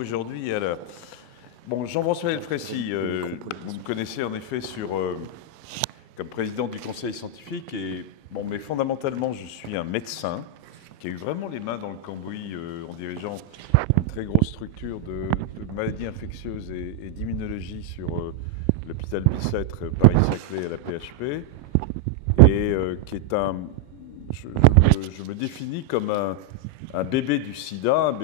Aujourd'hui, alors, bon, Jean-François Delfraissy, vous me connaissez en effet comme président du conseil scientifique, mais fondamentalement, je suis un médecin qui a eu vraiment les mains dans le cambouis en dirigeant une très grosse structure de maladies infectieuses et d'immunologie sur l'hôpital Bicêtre Paris-Saclay à la PHP, et qui est je me définis comme un bébé du sida,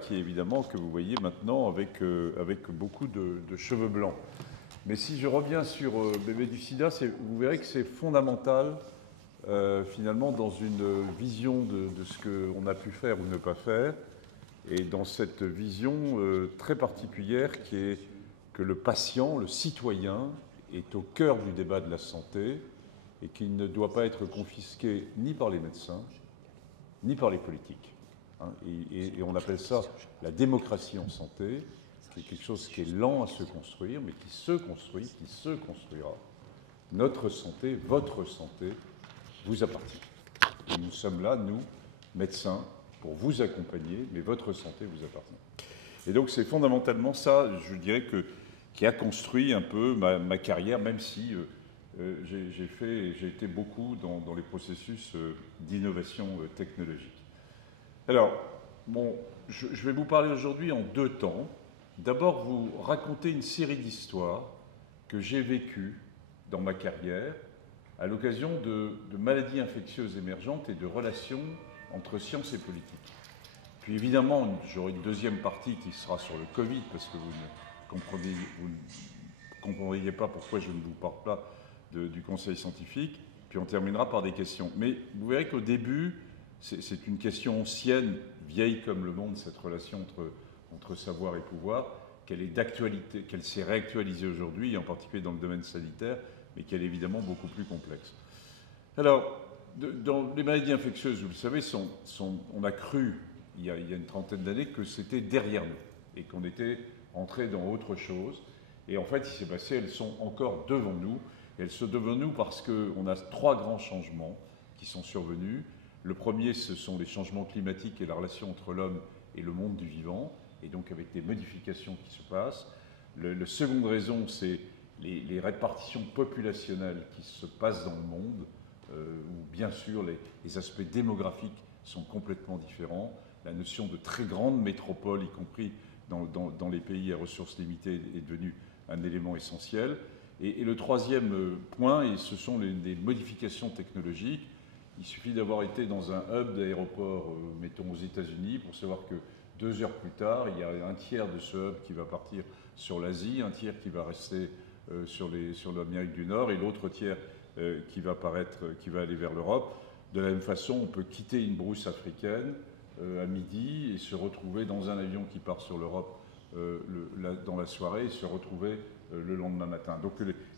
qui est évidemment, que vous voyez maintenant, avec beaucoup de cheveux blancs. Mais si je reviens sur bébé du sida, vous verrez que c'est fondamental, finalement, dans une vision de ce qu'on a pu faire ou ne pas faire, et dans cette vision très particulière qui est que le patient, le citoyen, est au cœur du débat de la santé, et qu'il ne doit pas être confisqué ni par les médecins, ni par les politiques. Et on appelle ça la démocratie en santé, qui est quelque chose qui est lent à se construire, mais qui se construit, qui se construira. Notre santé, votre santé, vous appartient. Et nous sommes là, nous, médecins, pour vous accompagner, mais votre santé vous appartient. Et donc c'est fondamentalement ça, je dirais, qui a construit un peu ma carrière, même si j'ai été beaucoup dans les processus d'innovation technologique. Alors, bon, je vais vous parler aujourd'hui en deux temps. D'abord, vous raconter une série d'histoires que j'ai vécues dans ma carrière à l'occasion de maladies infectieuses émergentes et de relations entre science et politique. Puis évidemment, j'aurai une deuxième partie qui sera sur le Covid, parce que vous ne comprendriez pas pourquoi je ne vous parle pas du conseil scientifique, puis on terminera par des questions. Mais vous verrez qu'au début, c'est une question ancienne, vieille comme le monde, cette relation entre savoir et pouvoir, qu'elle est d'actualité, qu'elle s'est réactualisée aujourd'hui, en particulier dans le domaine sanitaire, mais qu'elle est évidemment beaucoup plus complexe. Alors, dans les maladies infectieuses, vous le savez, on a cru, il y a une trentaine d'années, que c'était derrière nous, et qu'on était entré dans autre chose. Et en fait, il s'est passé, elles sont encore devant nous. Elles sont devant nous parce qu'on a trois grands changements qui sont survenus. Le premier, ce sont les changements climatiques et la relation entre l'homme et le monde du vivant, et donc avec des modifications qui se passent. La seconde raison, c'est les répartitions populationnelles qui se passent dans le monde, où bien sûr les aspects démographiques sont complètement différents. La notion de très grande métropole, y compris dans les pays à ressources limitées, est devenue un élément essentiel. Et le troisième point, et ce sont les modifications technologiques. Il suffit d'avoir été dans un hub d'aéroport, mettons aux États-Unis, pour savoir que 2 heures plus tard, il y a un tiers de ce hub qui va partir sur l'Asie, un tiers qui va rester sur l'Amérique du Nord, et l'autre tiers qui va aller vers l'Europe. De la même façon, on peut quitter une brousse africaine à midi et se retrouver dans un avion qui part sur l'Europe dans la soirée et se retrouver le lendemain matin. Donc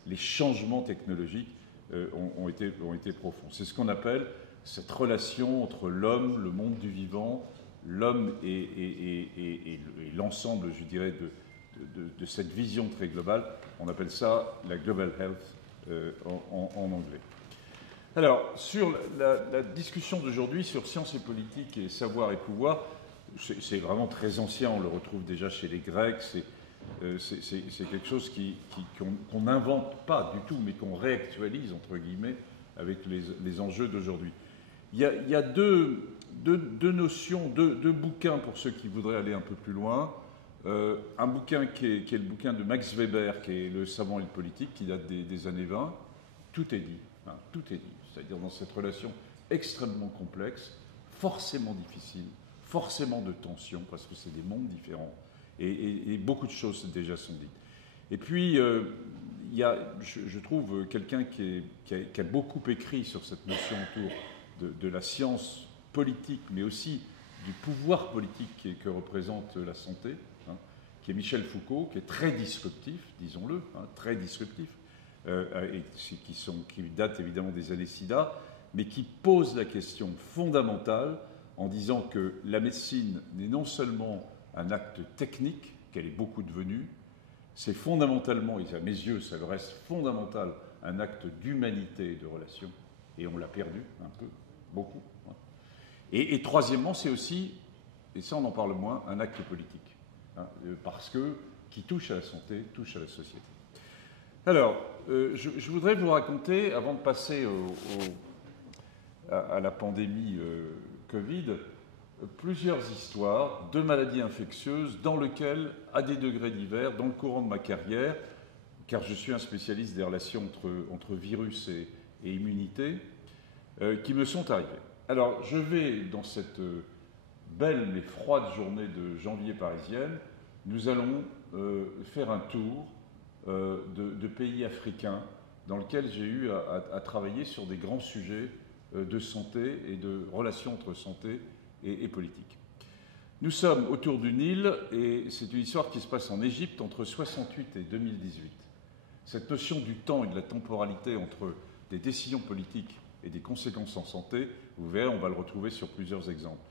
les changements technologiques ont été profonds. C'est ce qu'on appelle cette relation entre l'homme, le monde du vivant, l'homme et l'ensemble, je dirais, de cette vision très globale. On appelle ça la Global Health en anglais. Alors, sur la discussion d'aujourd'hui sur science et politique et savoir et pouvoir, c'est vraiment très ancien, on le retrouve déjà chez les Grecs, c'est quelque chose qu'on n'invente pas du tout, mais qu'on réactualise, entre guillemets, avec les enjeux d'aujourd'hui. Il y a deux notions, deux bouquins pour ceux qui voudraient aller un peu plus loin. Un bouquin qui est le bouquin de Max Weber, qui est Le savant et le politique, qui date des années 20. Tout est dit, hein, tout est dit. C'est-à-dire dans cette relation extrêmement complexe, forcément difficile, forcément de tension, parce que c'est des mondes différents. Et beaucoup de choses déjà sont dites. Et puis, il y a, je trouve, quelqu'un qui a beaucoup écrit sur cette notion autour de la science politique, mais aussi du pouvoir politique que représente la santé, hein, qui est Michel Foucault, qui est très disruptif, disons-le, hein, très disruptif, et qui date évidemment des années SIDA, mais qui pose la question fondamentale en disant que la médecine n'est non seulement un acte technique, qu'elle est beaucoup devenue, c'est fondamentalement, et à mes yeux, ça le reste fondamental, un acte d'humanité et de relation, et on l'a perdu un peu, beaucoup. Et troisièmement, c'est aussi, et ça on en parle moins, un acte politique. parce que qui touche à la santé, touche à la société. Alors, je voudrais vous raconter, avant de passer à la pandémie Covid, plusieurs histoires de maladies infectieuses dans lesquelles, à des degrés divers, dans le courant de ma carrière, car je suis un spécialiste des relations entre virus et immunité, qui me sont arrivées. Alors, je vais, dans cette belle mais froide journée de janvier parisienne, nous allons faire un tour de pays africains dans lesquels j'ai eu à travailler sur des grands sujets de santé et de relations entre santé et politique. Nous sommes autour du Nil et c'est une histoire qui se passe en Égypte entre 68 et 2018. Cette notion du temps et de la temporalité entre des décisions politiques et des conséquences en santé, vous verrez, on va le retrouver sur plusieurs exemples.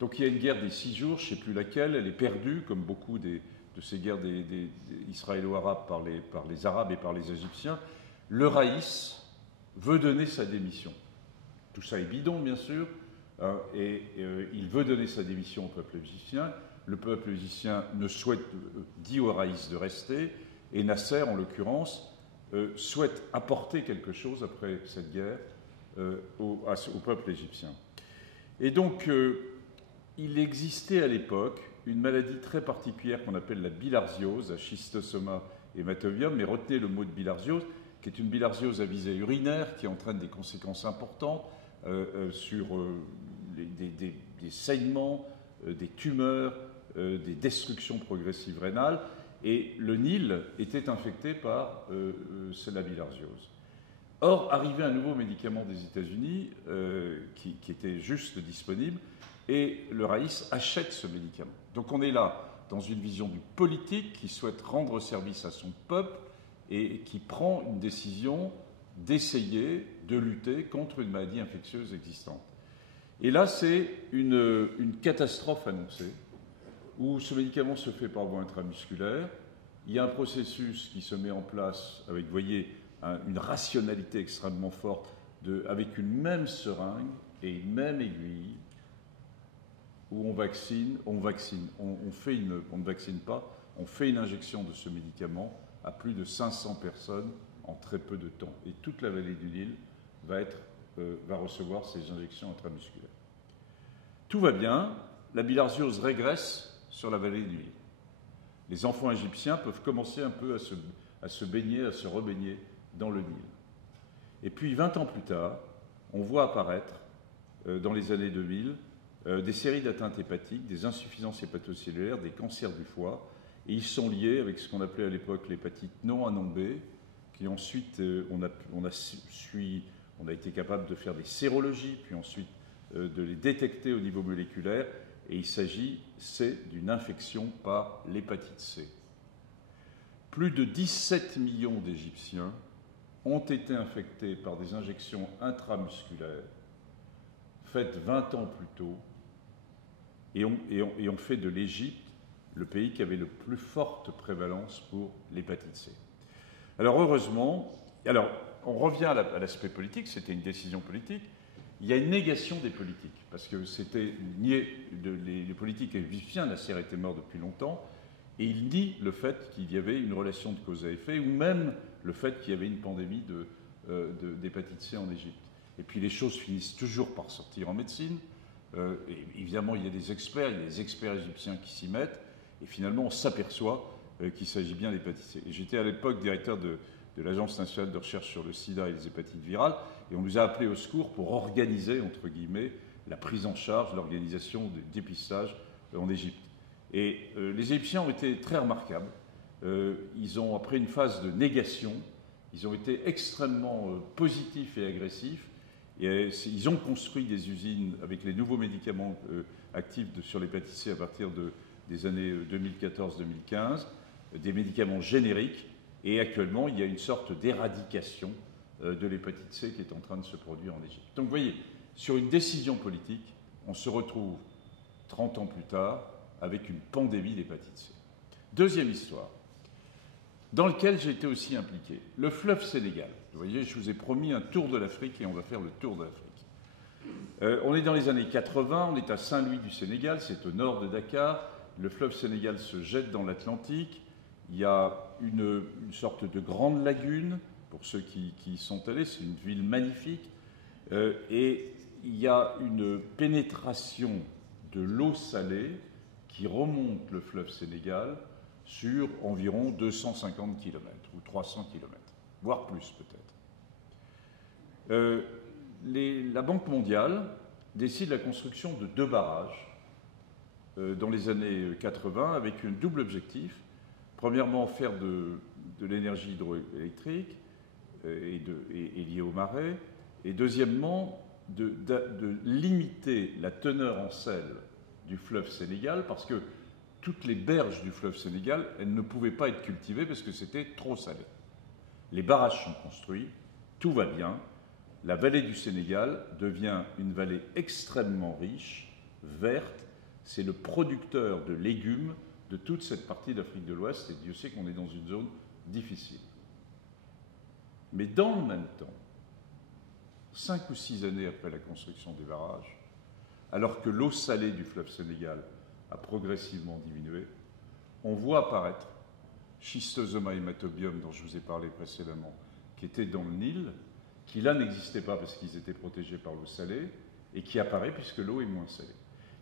Donc il y a une guerre des 6 jours, je ne sais plus laquelle, elle est perdue, comme beaucoup de ces guerres des israélo-arabes par les Arabes et par les Égyptiens. Le Raïs veut donner sa démission. Tout ça est bidon, bien sûr, il veut donner sa démission au peuple égyptien. Le peuple égyptien dit au Raïs de rester, et Nasser, en l'occurrence, souhaite apporter quelque chose après cette guerre au peuple égyptien. Et donc, il existait à l'époque une maladie très particulière qu'on appelle la bilharziose, à schistosoma hématobium, mais retenez le mot de bilharziose, qui est une bilharziose à visée urinaire qui entraîne des conséquences importantes sur des saignements, des tumeurs, des destructions progressives rénales. Et le Nil était infecté par la bilharziose. Or, arrivait un nouveau médicament des États-Unis qui était juste disponible, et le Raïs achète ce médicament. Donc on est là dans une vision du politique qui souhaite rendre service à son peuple et qui prend une décision d'essayer de lutter contre une maladie infectieuse existante. Et là, c'est une catastrophe annoncée, où ce médicament se fait par voie intramusculaire. Il y a un processus qui se met en place avec, vous voyez, une rationalité extrêmement forte, avec une même seringue et une même aiguille, où on ne vaccine pas, on fait une injection de ce médicament à plus de 500 personnes en très peu de temps. Et toute la vallée du Nil va recevoir ces injections intramusculaires. Tout va bien, la bilharziose régresse sur la vallée du Nil. Les enfants égyptiens peuvent commencer un peu à se baigner, à se rebaigner dans le Nil. Et puis 20 ans plus tard, on voit apparaître, dans les années 2000, des séries d'atteintes hépatiques, des insuffisances hépatocellulaires, des cancers du foie, et ils sont liés avec ce qu'on appelait à l'époque l'hépatite non A non B, qui ensuite on a été capable de faire des sérologies, puis ensuite de les détecter au niveau moléculaire, et il s'agit, d'une infection par l'hépatite C. Plus de 17 millions d'Égyptiens ont été infectés par des injections intramusculaires faites 20 ans plus tôt, et ont fait de l'Égypte le pays qui avait le plus forte prévalence pour l'hépatite C. Alors heureusement, on revient à l'aspect politique, c'était une décision politique. Il y a une négation des politiques, parce que c'était nié, les politiques égyptiens, Nasser était mort depuis longtemps, et il nie le fait qu'il y avait une relation de cause à effet, ou même le fait qu'il y avait une pandémie d'hépatite C en Égypte. Et puis les choses finissent toujours par sortir en médecine. Et évidemment, il y a des experts égyptiens qui s'y mettent, et finalement on s'aperçoit qu'il s'agit bien d'hépatite C. J'étais à l'époque directeur de l'Agence nationale de recherche sur le sida et les hépatites virales, et on nous a appelés au secours pour organiser, entre guillemets, la prise en charge, l'organisation du dépistage en Égypte. Et les Égyptiens ont été très remarquables. Ils ont, après une phase de négation, ils ont été extrêmement positifs et agressifs. Et ils ont construit des usines avec les nouveaux médicaments actifs sur l'hépatite C à partir des années 2014-2015, des médicaments génériques, et actuellement il y a une sorte d'éradication de l'hépatite C qui est en train de se produire en Égypte. Donc vous voyez, sur une décision politique, on se retrouve 30 ans plus tard avec une pandémie d'hépatite C. Deuxième histoire, dans laquelle j'ai été aussi impliqué, le fleuve Sénégal. Vous voyez, je vous ai promis un tour de l'Afrique et on va faire le tour de l'Afrique. On est dans les années 80, on est à Saint-Louis du Sénégal, c'est au nord de Dakar, le fleuve Sénégal se jette dans l'Atlantique. Il y a une sorte de grande lagune, pour ceux qui y sont allés, c'est une ville magnifique. Et il y a une pénétration de l'eau salée qui remonte le fleuve Sénégal sur environ 250 km ou 300 km, voire plus peut-être. La Banque mondiale décide la construction de 2 barrages dans les années 80 avec un double objectif. Premièrement, faire de l'énergie hydroélectrique et liée au marais. Et deuxièmement, de limiter la teneur en sel du fleuve Sénégal, parce que toutes les berges du fleuve Sénégal, elles ne pouvaient pas être cultivées parce que c'était trop salé. Les barrages sont construits, tout va bien. La vallée du Sénégal devient une vallée extrêmement riche, verte. C'est le producteur de légumes de toute cette partie d'Afrique de l'Ouest, et Dieu sait qu'on est dans une zone difficile. Mais dans le même temps, 5 ou 6 années après la construction des barrages, alors que l'eau salée du fleuve Sénégal a progressivement diminué, on voit apparaître Schistosoma hematobium, dont je vous ai parlé précédemment, qui était dans le Nil, qui là n'existait pas parce qu'ils étaient protégés par l'eau salée, et qui apparaît puisque l'eau est moins salée.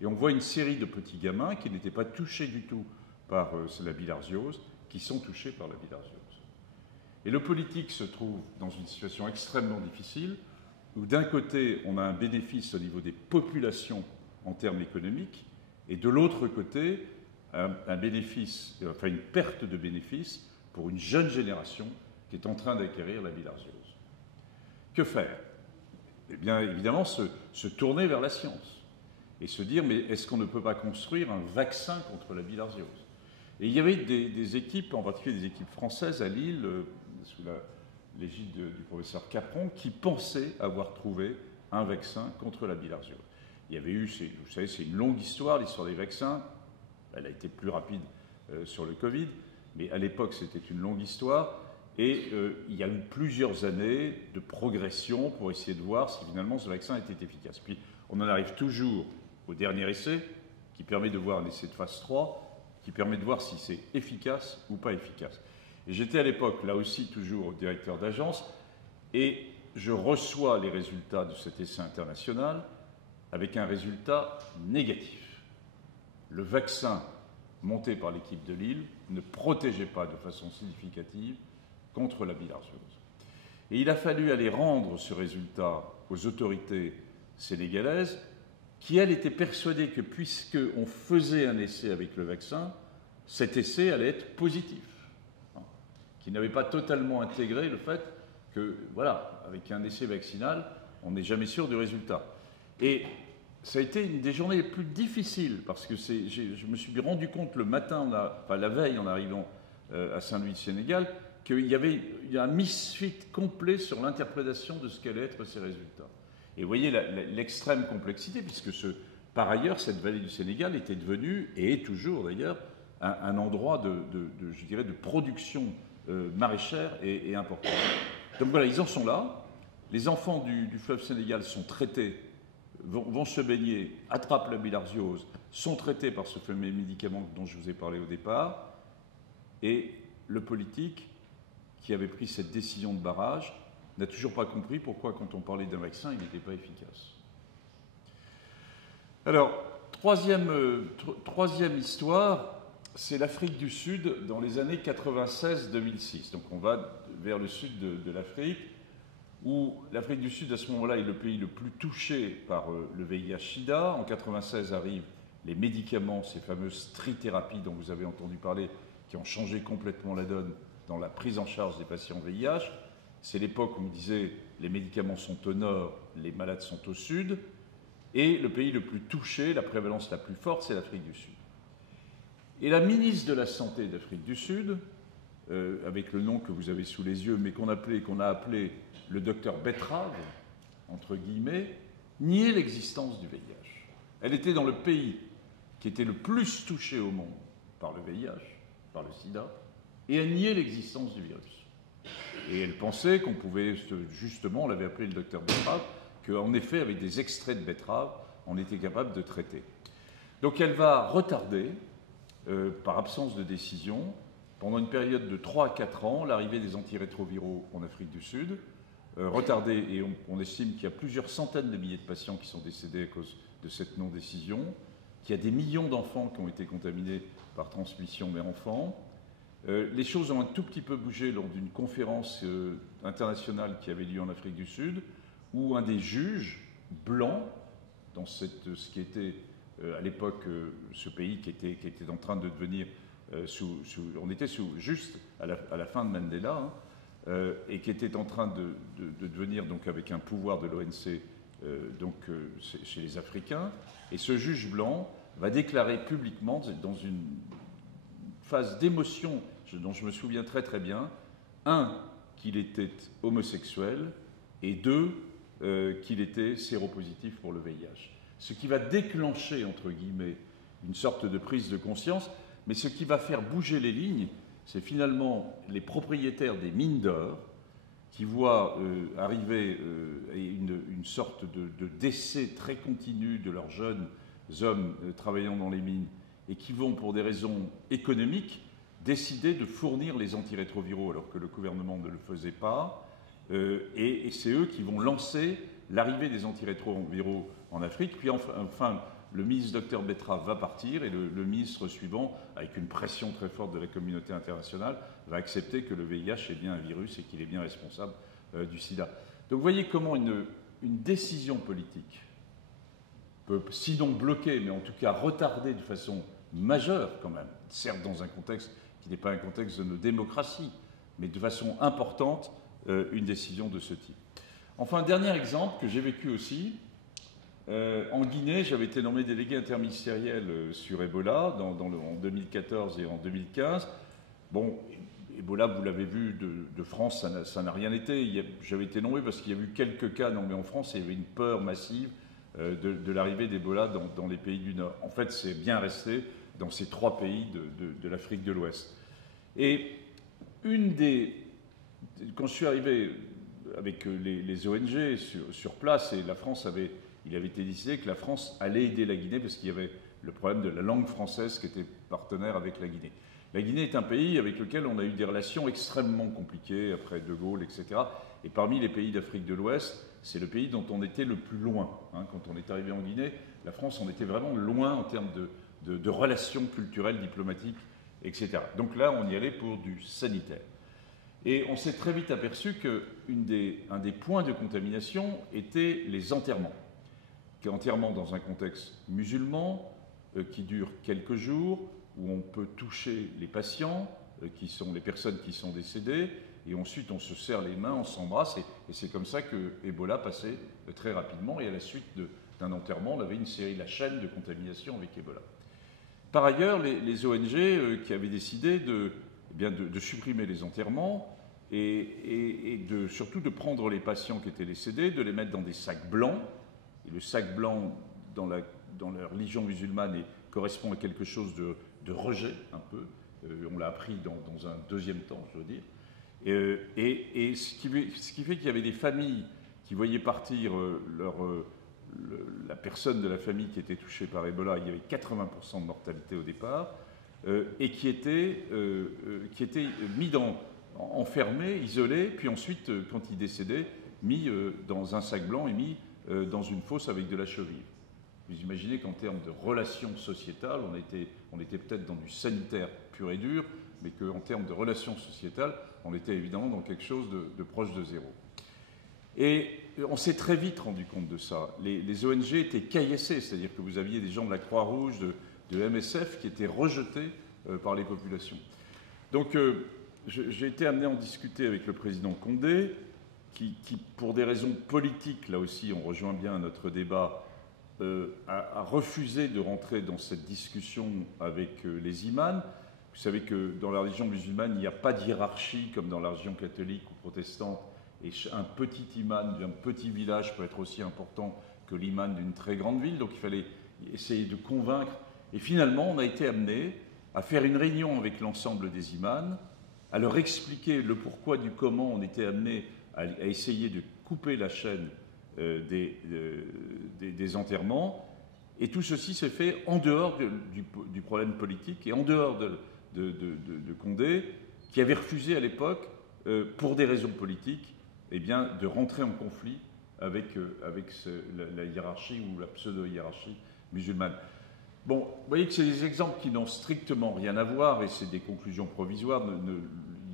Et on voit une série de petits gamins qui n'étaient pas touchés du tout par la bilharziose, qui sont touchés par la bilharziose. Et le politique se trouve dans une situation extrêmement difficile, où d'un côté, on a un bénéfice au niveau des populations en termes économiques, et de l'autre côté, un bénéfice, enfin une perte de bénéfices pour une jeune génération qui est en train d'acquérir la bilharziose. Que faire? Eh bien, évidemment, se tourner vers la science et se dire, mais est-ce qu'on ne peut pas construire un vaccin contre la bilharziose? Et il y avait des équipes, en particulier des équipes françaises à Lille, sous l'égide du professeur Capron, qui pensaient avoir trouvé un vaccin contre la bilharziose. Il y avait eu, vous savez, c'est une longue histoire, l'histoire des vaccins. Elle a été plus rapide sur le Covid, mais à l'époque, c'était une longue histoire. Et il y a eu plusieurs années de progression pour essayer de voir si finalement ce vaccin était efficace. Puis on en arrive toujours au dernier essai, qui permet de voir un essai de phase 3, qui permet de voir si c'est efficace ou pas efficace. Et j'étais à l'époque, là aussi, toujours directeur d'agence, et je reçois les résultats de cet essai international avec un résultat négatif. Le vaccin monté par l'équipe de Lille ne protégeait pas de façon significative contre la bilharziose. Et il a fallu aller rendre ce résultat aux autorités sénégalaises qui, elles, étaient persuadées que puisqu'on faisait un essai avec le vaccin, cet essai allait être positif, qui n'avait pas totalement intégré le fait que, voilà, avec un essai vaccinal, on n'est jamais sûr du résultat. Et ça a été une des journées les plus difficiles, parce que je me suis rendu compte le matin, la veille en arrivant à Saint-Louis-du-Sénégal, qu'il y avait un misfit complet sur l'interprétation de ce qu'allaient être ces résultats. Et vous voyez l'extrême complexité, puisque par ailleurs, cette vallée du Sénégal était devenue, et est toujours d'ailleurs, un endroit je dirais, de production maraîchère et important. Donc voilà, ils en sont là. Les enfants du fleuve Sénégal sont traités, vont se baigner, attrapent la bilharziose, sont traités par ce fameux médicament dont je vous ai parlé au départ, et le politique qui avait pris cette décision de barrage n'a toujours pas compris pourquoi, quand on parlait d'un vaccin, il n'était pas efficace. Alors, troisième histoire, c'est l'Afrique du Sud dans les années 96-2006. Donc on va vers le sud de l'Afrique, où l'Afrique du Sud, à ce moment-là, est le pays le plus touché par le VIH-Sida. En 96 arrivent les médicaments, ces fameuses trithérapies dont vous avez entendu parler, qui ont changé complètement la donne dans la prise en charge des patients VIH. C'est l'époque où on disait les médicaments sont au nord, les malades sont au sud. Et le pays le plus touché, la prévalence la plus forte, c'est l'Afrique du Sud. Et la ministre de la Santé d'Afrique du Sud, avec le nom que vous avez sous les yeux, mais qu'on a appelé le docteur Betrave, entre guillemets, niait l'existence du VIH. Elle était dans le pays qui était le plus touché au monde par le VIH, par le sida, et elle niait l'existence du virus. Et elle pensait qu'on pouvait, justement, on l'avait appelé le docteur Betrave, qu'en effet, avec des extraits de betterave, on était capable de traiter. Donc elle va retarder par absence de décision. Pendant une période de 3 à 4 ans, l'arrivée des antirétroviraux en Afrique du Sud, retardée, et on estime qu'il y a plusieurs centaines de milliers de patients qui sont décédés à cause de cette non-décision, qu'il y a des millions d'enfants qui ont été contaminés par transmission mère-enfant. Les choses ont un tout petit peu bougé lors d'une conférence internationale qui avait lieu en Afrique du Sud, où un des juges blancs, dans ce qui était à l'époque ce pays qui était en train de devenir, on était juste à la fin de Mandela, et qui était en train de devenir, donc avec un pouvoir de l'ONC, chez les Africains. Et ce juge blanc va déclarer publiquement, dans une phase d'émotion dont je me souviens très très bien, un, qu'il était homosexuel, et deux, qu'il était séropositif pour le VIH. Ce qui va déclencher, entre guillemets, une sorte de prise de conscience, mais ce qui va faire bouger les lignes, c'est finalement les propriétaires des mines d'or qui voient arriver une sorte de décès très continu de leurs jeunes hommes travaillant dans les mines et qui vont, pour des raisons économiques, décider de fournir les antirétroviraux alors que le gouvernement ne le faisait pas. Et c'est eux qui vont lancer l'arrivée des antirétroviraux en Afrique. Puis enfin, le ministre Dr Betrave va partir et le ministre suivant, avec une pression très forte de la communauté internationale, va accepter que le VIH est bien un virus et qu'il est bien responsable du sida. Donc vous voyez comment une décision politique peut, sinon bloquer, mais en tout cas retarder de façon majeure quand même, certes dans un contexte qui n'est pas un contexte de nos démocraties, mais de façon importante, une décision de ce type. Enfin, un dernier exemple que j'ai vécu aussi, en Guinée, j'avais été nommé délégué interministériel sur Ebola en 2014 et en 2015. Bon, Ebola, vous l'avez vu, de France, ça n'a rien été. J'avais été nommé parce qu'il y a eu quelques cas nommés en France et il y avait une peur massive de l'arrivée d'Ebola dans les pays du Nord. En fait, c'est bien resté dans ces 3 pays de l'Afrique de l'Ouest. Et quand je suis arrivé avec les ONG sur place, et il avait été décidé que la France allait aider la Guinée parce qu'il y avait le problème de la langue française qui était partenaire avec la Guinée. La Guinée est un pays avec lequel on a eu des relations extrêmement compliquées après De Gaulle, etc. Et parmi les pays d'Afrique de l'Ouest, c'est le pays dont on était le plus loin. Quand on est arrivé en Guinée, la France, on était vraiment loin en termes de relations culturelles, diplomatiques, etc. Donc là, on y allait pour du sanitaire. Et on s'est très vite aperçu qu'un des points de contamination était les enterrements. Enterrements dans un contexte musulman qui dure quelques jours, où on peut toucher les patients, qui sont les personnes qui sont décédées, et ensuite on se serre les mains, on s'embrasse, et c'est comme ça que Ebola passait très rapidement, et à la suite d'un enterrement, on avait la chaîne de contamination avec Ebola. Par ailleurs, les ONG qui avaient décidé de supprimer les enterrements et surtout de prendre les patients qui étaient décédés, de les mettre dans des sacs blancs. Et le sac blanc, dans la religion musulmane, correspond à quelque chose de rejet, un peu. On l'a appris dans un deuxième temps, je veux dire. Et ce qui fait qu'il y avait des familles qui voyaient partir la personne de la famille qui était touchée par Ebola. Il y avait 80% de mortalité au départ, et qui étaient mis enfermés, isolés, puis ensuite, quand ils décédaient, mis dans un sac blanc et mis dans une fosse avec de la chaux-vive. Vous imaginez qu'en termes de relations sociétales, on était peut-être dans du sanitaire pur et dur, mais qu'en termes de relations sociétales, on était évidemment dans quelque chose de proche de zéro. Et on s'est très vite rendu compte de ça. Les ONG étaient caillassées, c'est-à-dire que vous aviez des gens de la Croix-Rouge, de MSF, qui étaient rejetés par les populations. Donc j'ai été amené à en discuter avec le président Condé, qui, pour des raisons politiques, là aussi on rejoint bien notre débat, a refusé de rentrer dans cette discussion avec les imams. Vous savez que dans la religion musulmane, il n'y a pas de hiérarchie comme dans la religion catholique ou protestante, et un petit imam d'un petit village peut être aussi important que l'imam d'une très grande ville, donc il fallait essayer de convaincre. Et finalement, on a été amené à faire une réunion avec l'ensemble des imams, à leur expliquer le pourquoi du comment on était amené à essayer de couper la chaîne des enterrements. Et tout ceci s'est fait en dehors du problème politique et en dehors de Condé, qui avait refusé à l'époque, pour des raisons politiques, eh bien, de rentrer en conflit avec la hiérarchie ou la pseudo-hiérarchie musulmane. Bon, vous voyez que c'est des exemples qui n'ont strictement rien à voir et c'est des conclusions provisoires.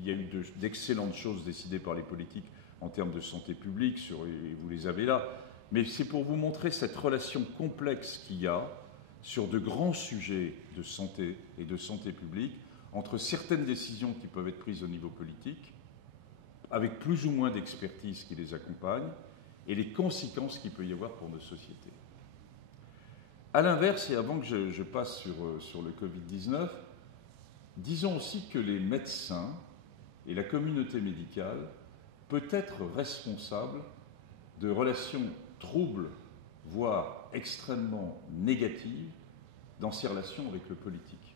Il y a eu d'excellentes choses décidées par les politiques en termes de santé publique, et vous les avez là. Mais c'est pour vous montrer cette relation complexe qu'il y a sur de grands sujets de santé et de santé publique entre certaines décisions qui peuvent être prises au niveau politique, avec plus ou moins d'expertise qui les accompagne, et les conséquences qu'il peut y avoir pour nos sociétés. À l'inverse, et avant que je passe sur le Covid-19, disons aussi que les médecins et la communauté médicale peut être responsable de relations troubles, voire extrêmement négatives, dans ses relations avec le politique.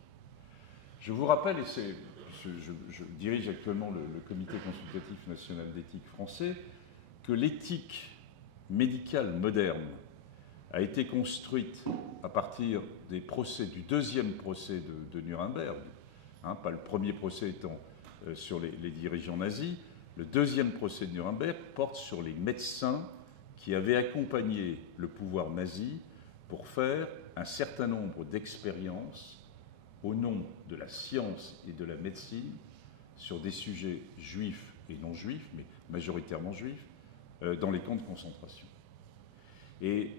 Je vous rappelle, et je dirige actuellement le Comité consultatif national d'éthique français, que l'éthique médicale moderne a été construite à partir des procès, du deuxième procès de Nuremberg, pas le premier procès étant sur les dirigeants nazis. Le deuxième procès de Nuremberg porte sur les médecins qui avaient accompagné le pouvoir nazi pour faire un certain nombre d'expériences au nom de la science et de la médecine sur des sujets juifs et non juifs, mais majoritairement juifs, dans les camps de concentration. Et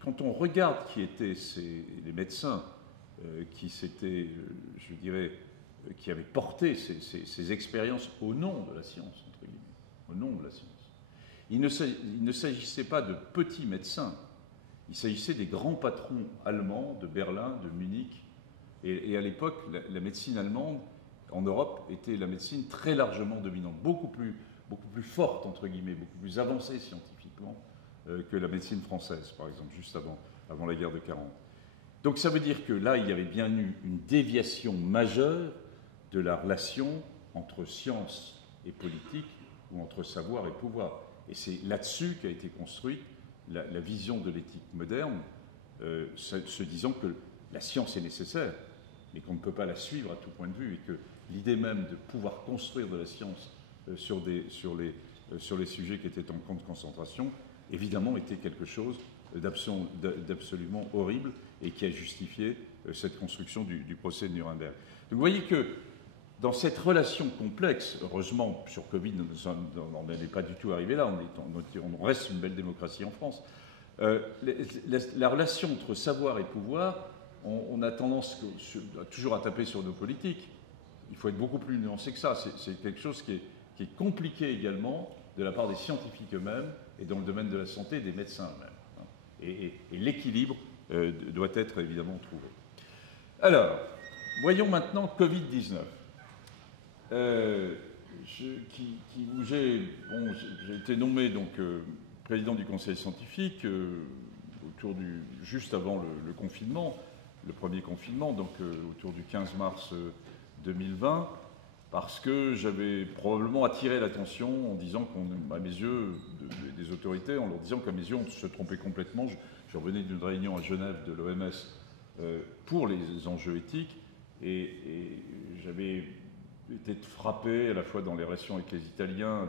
quand on regarde qui étaient les médecins qui s'étaient, je dirais, qui avaient porté ces expériences au nom de la science, entre guillemets, au nom de la science, il ne s'agissait pas de petits médecins, il s'agissait des grands patrons allemands de Berlin, de Munich, et à l'époque, la médecine allemande, en Europe, était la médecine très largement dominante, beaucoup plus forte, entre guillemets, beaucoup plus avancée scientifiquement que la médecine française, par exemple, juste avant la guerre de 40. Donc ça veut dire que là, il y avait bien eu une déviation majeure de la relation entre science et politique, ou entre savoir et pouvoir. Et c'est là-dessus qu'a été construite la vision de l'éthique moderne, se disant que la science est nécessaire, mais qu'on ne peut pas la suivre à tout point de vue, et que l'idée même de pouvoir construire de la science sur les sujets qui étaient en camp de concentration, évidemment, était quelque chose d'absolument horrible et qui a justifié cette construction du procès de Nuremberg. Donc vous voyez que dans cette relation complexe, heureusement, sur Covid, on n'en est pas du tout arrivé là, on reste une belle démocratie en France. La relation entre savoir et pouvoir, on a tendance toujours à taper sur nos politiques. Il faut être beaucoup plus nuancé que ça. C'est quelque chose qui est compliqué également de la part des scientifiques eux-mêmes et dans le domaine de la santé des médecins eux-mêmes. Et l'équilibre doit être évidemment trouvé. Alors, voyons maintenant Covid-19. J'ai été nommé donc président du conseil scientifique juste avant le confinement, le premier confinement, donc autour du 15 mars 2020, parce que j'avais probablement attiré l'attention en disant à mes yeux, des autorités, en leur disant qu'à mes yeux, on se trompait complètement. Je revenais d'une réunion à Genève de l'OMS pour les enjeux éthiques, et j'avais été frappé à la fois dans les relations avec les Italiens,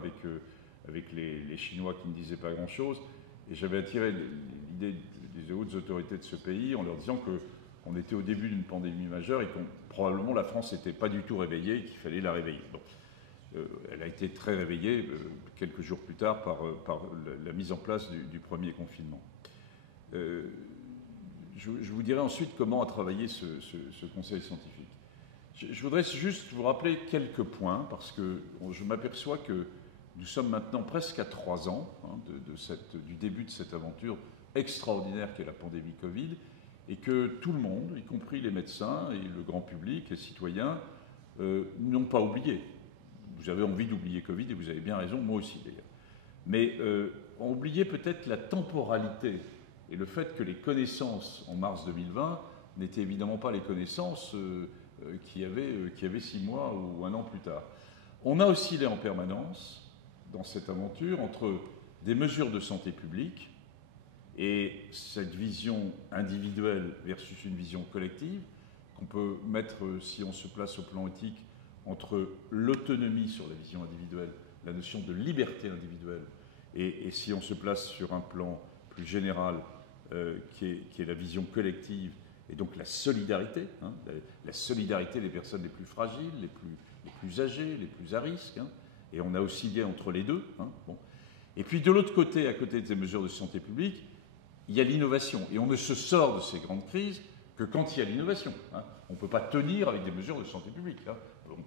avec les Chinois qui ne disaient pas grand-chose, et j'avais attiré l'idée des hautes autorités de ce pays en leur disant qu'on était au début d'une pandémie majeure et que probablement la France n'était pas du tout réveillée et qu'il fallait la réveiller. Bon. Elle a été très réveillée quelques jours plus tard par la mise en place du premier confinement. Je vous dirai ensuite comment a travaillé ce conseil scientifique. Je voudrais juste vous rappeler quelques points, parce que je m'aperçois que nous sommes maintenant presque à 3 ans du début de cette aventure extraordinaire qu'est la pandémie Covid, et que tout le monde, y compris les médecins et le grand public, les citoyens, n'ont pas oublié. Vous avez envie d'oublier Covid, et vous avez bien raison, moi aussi d'ailleurs. Mais ont oublié peut-être la temporalité et le fait que les connaissances en mars 2020 n'étaient évidemment pas les connaissances qui avaient 6 mois ou 1 an plus tard. On a oscillé en permanence dans cette aventure entre des mesures de santé publique Et cette vision individuelle versus une vision collective, qu'on peut mettre, si on se place au plan éthique, entre l'autonomie sur la vision individuelle, la notion de liberté individuelle, et si on se place sur un plan plus général, qui est la vision collective, et donc la solidarité, hein, la solidarité des personnes les plus fragiles, les plus âgées, les plus à risque, hein, et on a oscillé entre les deux. Hein, bon. Et puis de l'autre côté, à côté de ces mesures de santé publique, il y a l'innovation. Et on ne se sort de ces grandes crises que quand il y a l'innovation. Hein. On ne peut pas tenir avec des mesures de santé publique. Hein.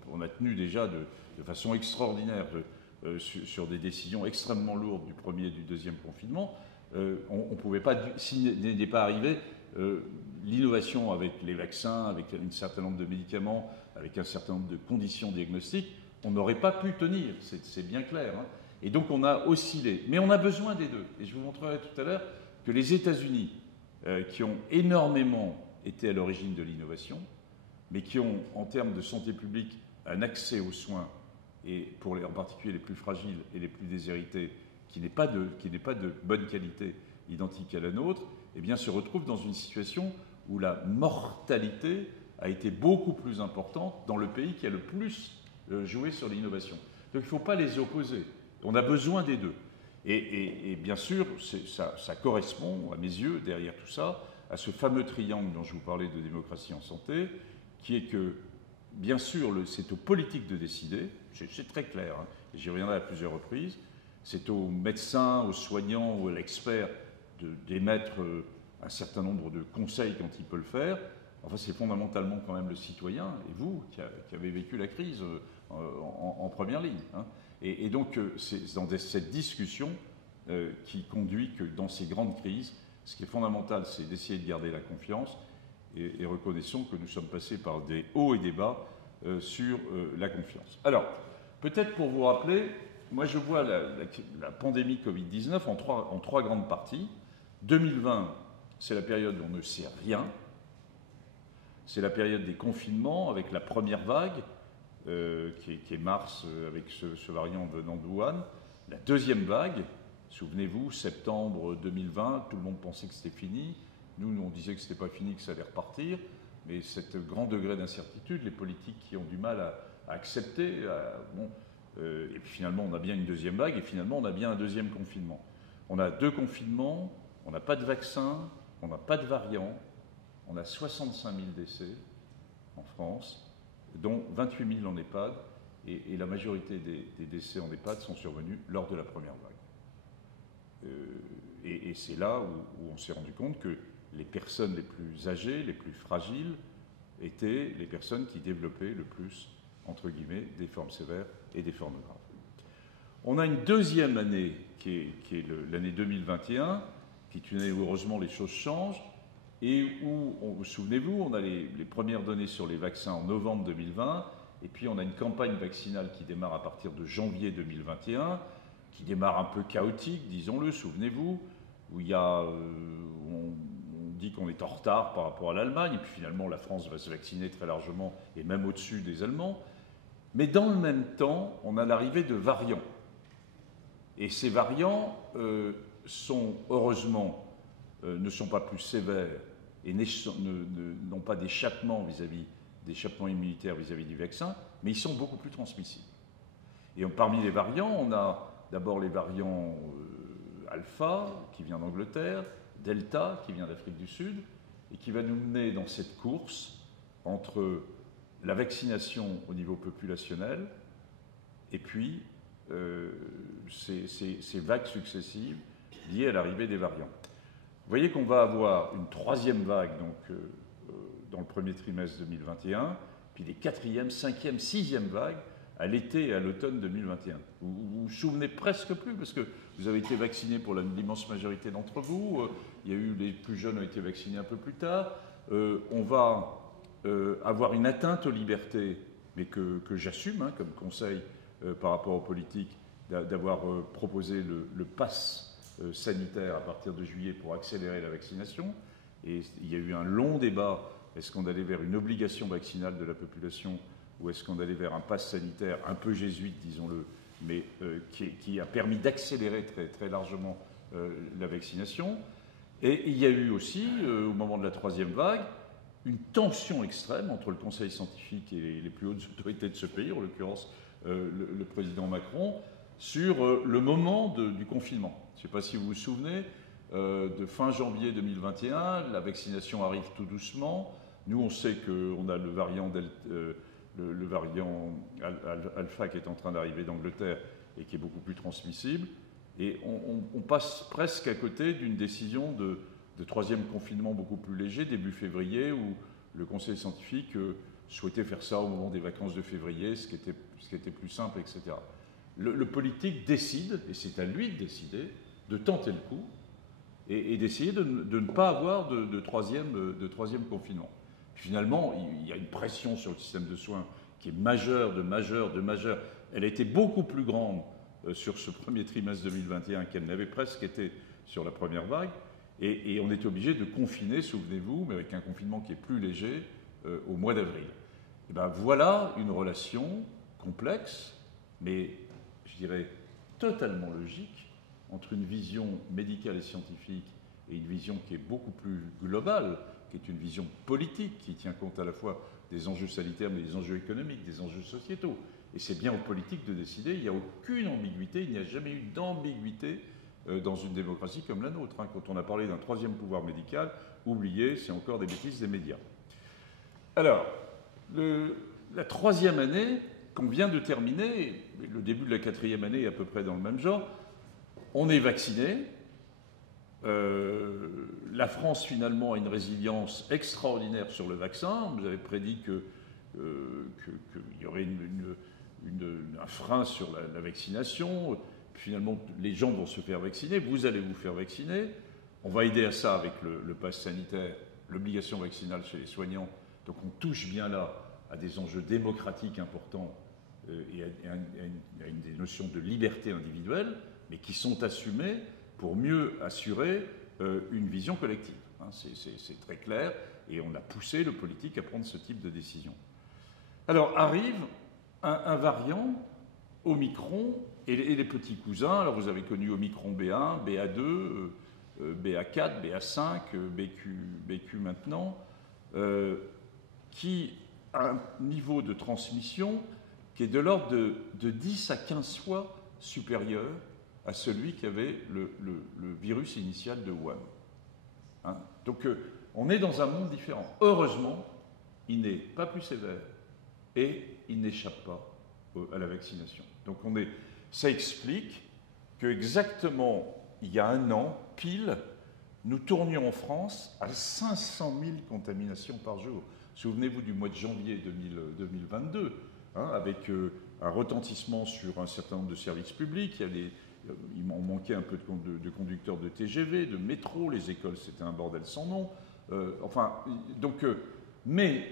On a tenu déjà de façon extraordinaire sur des décisions extrêmement lourdes du premier et du deuxième confinement. On ne pouvait pas, s'il n'est pas arrivé, l'innovation avec les vaccins, avec un certain nombre de médicaments, avec un certain nombre de conditions diagnostiques, on n'aurait pas pu tenir, c'est bien clair. Hein. Et donc on a oscillé. Mais on a besoin des deux. Et je vous montrerai tout à l'heure que les États-Unis, qui ont énormément été à l'origine de l'innovation, mais qui ont, en termes de santé publique, un accès aux soins, et en particulier les plus fragiles et les plus déshérités, qui n'est pas de bonne qualité identique à la nôtre, eh bien, se retrouvent dans une situation où la mortalité a été beaucoup plus importante dans le pays qui a le plus joué sur l'innovation. Donc il ne faut pas les opposer. On a besoin des deux. Et bien sûr, ça correspond, à mes yeux, derrière tout ça, à ce fameux triangle dont je vous parlais de démocratie en santé, qui est que, bien sûr, c'est aux politiques de décider, c'est très clair, hein, et j'y reviendrai à plusieurs reprises, c'est aux médecins, aux soignants ou à l'expert d'émettre un certain nombre de conseils quand il peut le faire. Enfin, c'est fondamentalement quand même le citoyen, et vous, qui avez vécu la crise en première ligne. Hein. Et donc, c'est dans cette discussion qui conduit que dans ces grandes crises, ce qui est fondamental, c'est d'essayer de garder la confiance, et reconnaissons que nous sommes passés par des hauts et des bas sur la confiance. Alors, peut-être pour vous rappeler, moi je vois la pandémie Covid-19 en trois grandes parties. 2020, c'est la période où on ne sait rien. C'est la période des confinements avec la première vague, qui est mars avec ce variant venant de Wuhan. La deuxième vague, souvenez-vous, septembre 2020, tout le monde pensait que c'était fini. Nous, on disait que ce n'était pas fini, que ça allait repartir. Mais cet grand degré d'incertitude, les politiques qui ont du mal à accepter, et puis finalement, on a bien une deuxième vague, et finalement, on a bien un deuxième confinement. On a deux confinements, on n'a pas de vaccin, on n'a pas de variant, on a 65 000 décès en France, dont 28 000 en EHPAD, et la majorité des décès en EHPAD sont survenus lors de la première vague. Et c'est là où on s'est rendu compte que les personnes les plus âgées, les plus fragiles, étaient les personnes qui développaient le plus, entre guillemets, des formes sévères et des formes graves. On a une deuxième année qui est l'année 2021, qui est une année où heureusement les choses changent, et où, souvenez-vous, on a les premières données sur les vaccins en novembre 2020, et puis on a une campagne vaccinale qui démarre à partir de janvier 2021, qui démarre un peu chaotique, disons-le, souvenez-vous, où on dit qu'on est en retard par rapport à l'Allemagne, et puis finalement la France va se vacciner très largement, et même au-dessus des Allemands. Mais dans le même temps, on a l'arrivée de variants. Et ces variants sont, heureusement, ne sont pas plus sévères et n'ont pas d'échappement d'échappement immunitaire vis-à-vis du vaccin, mais ils sont beaucoup plus transmissibles. Et parmi les variants, on a d'abord les variants alpha, qui vient d'Angleterre, delta, qui vient d'Afrique du Sud, et qui va nous mener dans cette course entre la vaccination au niveau populationnel et puis ces vagues successives liées à l'arrivée des variants. Vous voyez qu'on va avoir une troisième vague donc, dans le premier trimestre 2021, puis des quatrième, cinquième, sixième vagues à l'été et à l'automne 2021. Vous vous souvenez presque plus, parce que vous avez été vaccinés pour l'immense majorité d'entre vous, il y a eu les plus jeunes ont été vaccinés un peu plus tard, on va avoir une atteinte aux libertés, mais que j'assume hein, comme conseil par rapport aux politiques, d'avoir proposé le pass sanitaire à partir de juillet pour accélérer la vaccination. Et il y a eu un long débat, est-ce qu'on allait vers une obligation vaccinale de la population ou est-ce qu'on allait vers un pass sanitaire un peu jésuite, disons-le, mais qui a permis d'accélérer très, très largement la vaccination. Et il y a eu aussi, au moment de la troisième vague, une tension extrême entre le Conseil scientifique et les plus hautes autorités de ce pays, en l'occurrence le président Macron, sur le moment du confinement. Je ne sais pas si vous vous souvenez, de fin janvier 2021, la vaccination arrive tout doucement. Nous, on sait qu'on a le variant alpha qui est en train d'arriver d'Angleterre et qui est beaucoup plus transmissible. Et on passe presque à côté d'une décision de troisième confinement beaucoup plus léger, début février, où le Conseil scientifique souhaitait faire ça au moment des vacances de février, ce qui était plus simple, etc. Le politique décide, et c'est à lui de décider, de tenter le coup et d'essayer de ne pas avoir de troisième confinement. Finalement, il y a une pression sur le système de soins qui est majeure. Elle a été beaucoup plus grande sur ce premier trimestre 2021 qu'elle n'avait presque été sur la première vague. Et on est obligé de confiner, souvenez-vous, mais avec un confinement qui est plus léger, au mois d'avril. Et ben voilà une relation complexe, mais je dirais totalement logique, entre une vision médicale et scientifique et une vision qui est beaucoup plus globale, qui est une vision politique, qui tient compte à la fois des enjeux sanitaires, mais des enjeux économiques, des enjeux sociétaux. Et c'est bien aux politiques de décider, il n'y a aucune ambiguïté, il n'y a jamais eu d'ambiguïté dans une démocratie comme la nôtre. Quand on a parlé d'un troisième pouvoir médical, oubliez, c'est encore des bêtises des médias. Alors, la troisième année qu'on vient de terminer, le début de la quatrième année est à peu près dans le même genre, on est vacciné. La France, finalement, a une résilience extraordinaire sur le vaccin. Vous avez prédit qu'il y aurait un frein sur la vaccination. Finalement, les gens vont se faire vacciner. Vous allez vous faire vacciner. On va aider à ça avec le pass sanitaire, l'obligation vaccinale chez les soignants. Donc on touche bien là à des enjeux démocratiques importants et à des notions de liberté individuelle, mais qui sont assumées pour mieux assurer une vision collective. C'est très clair, et on a poussé le politique à prendre ce type de décision. Alors arrive un variant, Omicron, et les petits cousins. Alors vous avez connu Omicron BA1, BA2, BA4, BA5, BQ maintenant, qui a un niveau de transmission qui est de l'ordre de 10 à 15 fois supérieur à celui qui avait le virus initial de Wuhan. Donc on est dans un monde différent. Heureusement, il n'est pas plus sévère et il n'échappe pas à la vaccination. Donc ça explique qu'exactement il y a un an, pile, nous tournions en France à 500 000 contaminations par jour. Souvenez-vous du mois de janvier 2022, avec un retentissement sur un certain nombre de services publics. Il manquait un peu de conducteurs de TGV, de métro, les écoles, c'était un bordel sans nom. Mais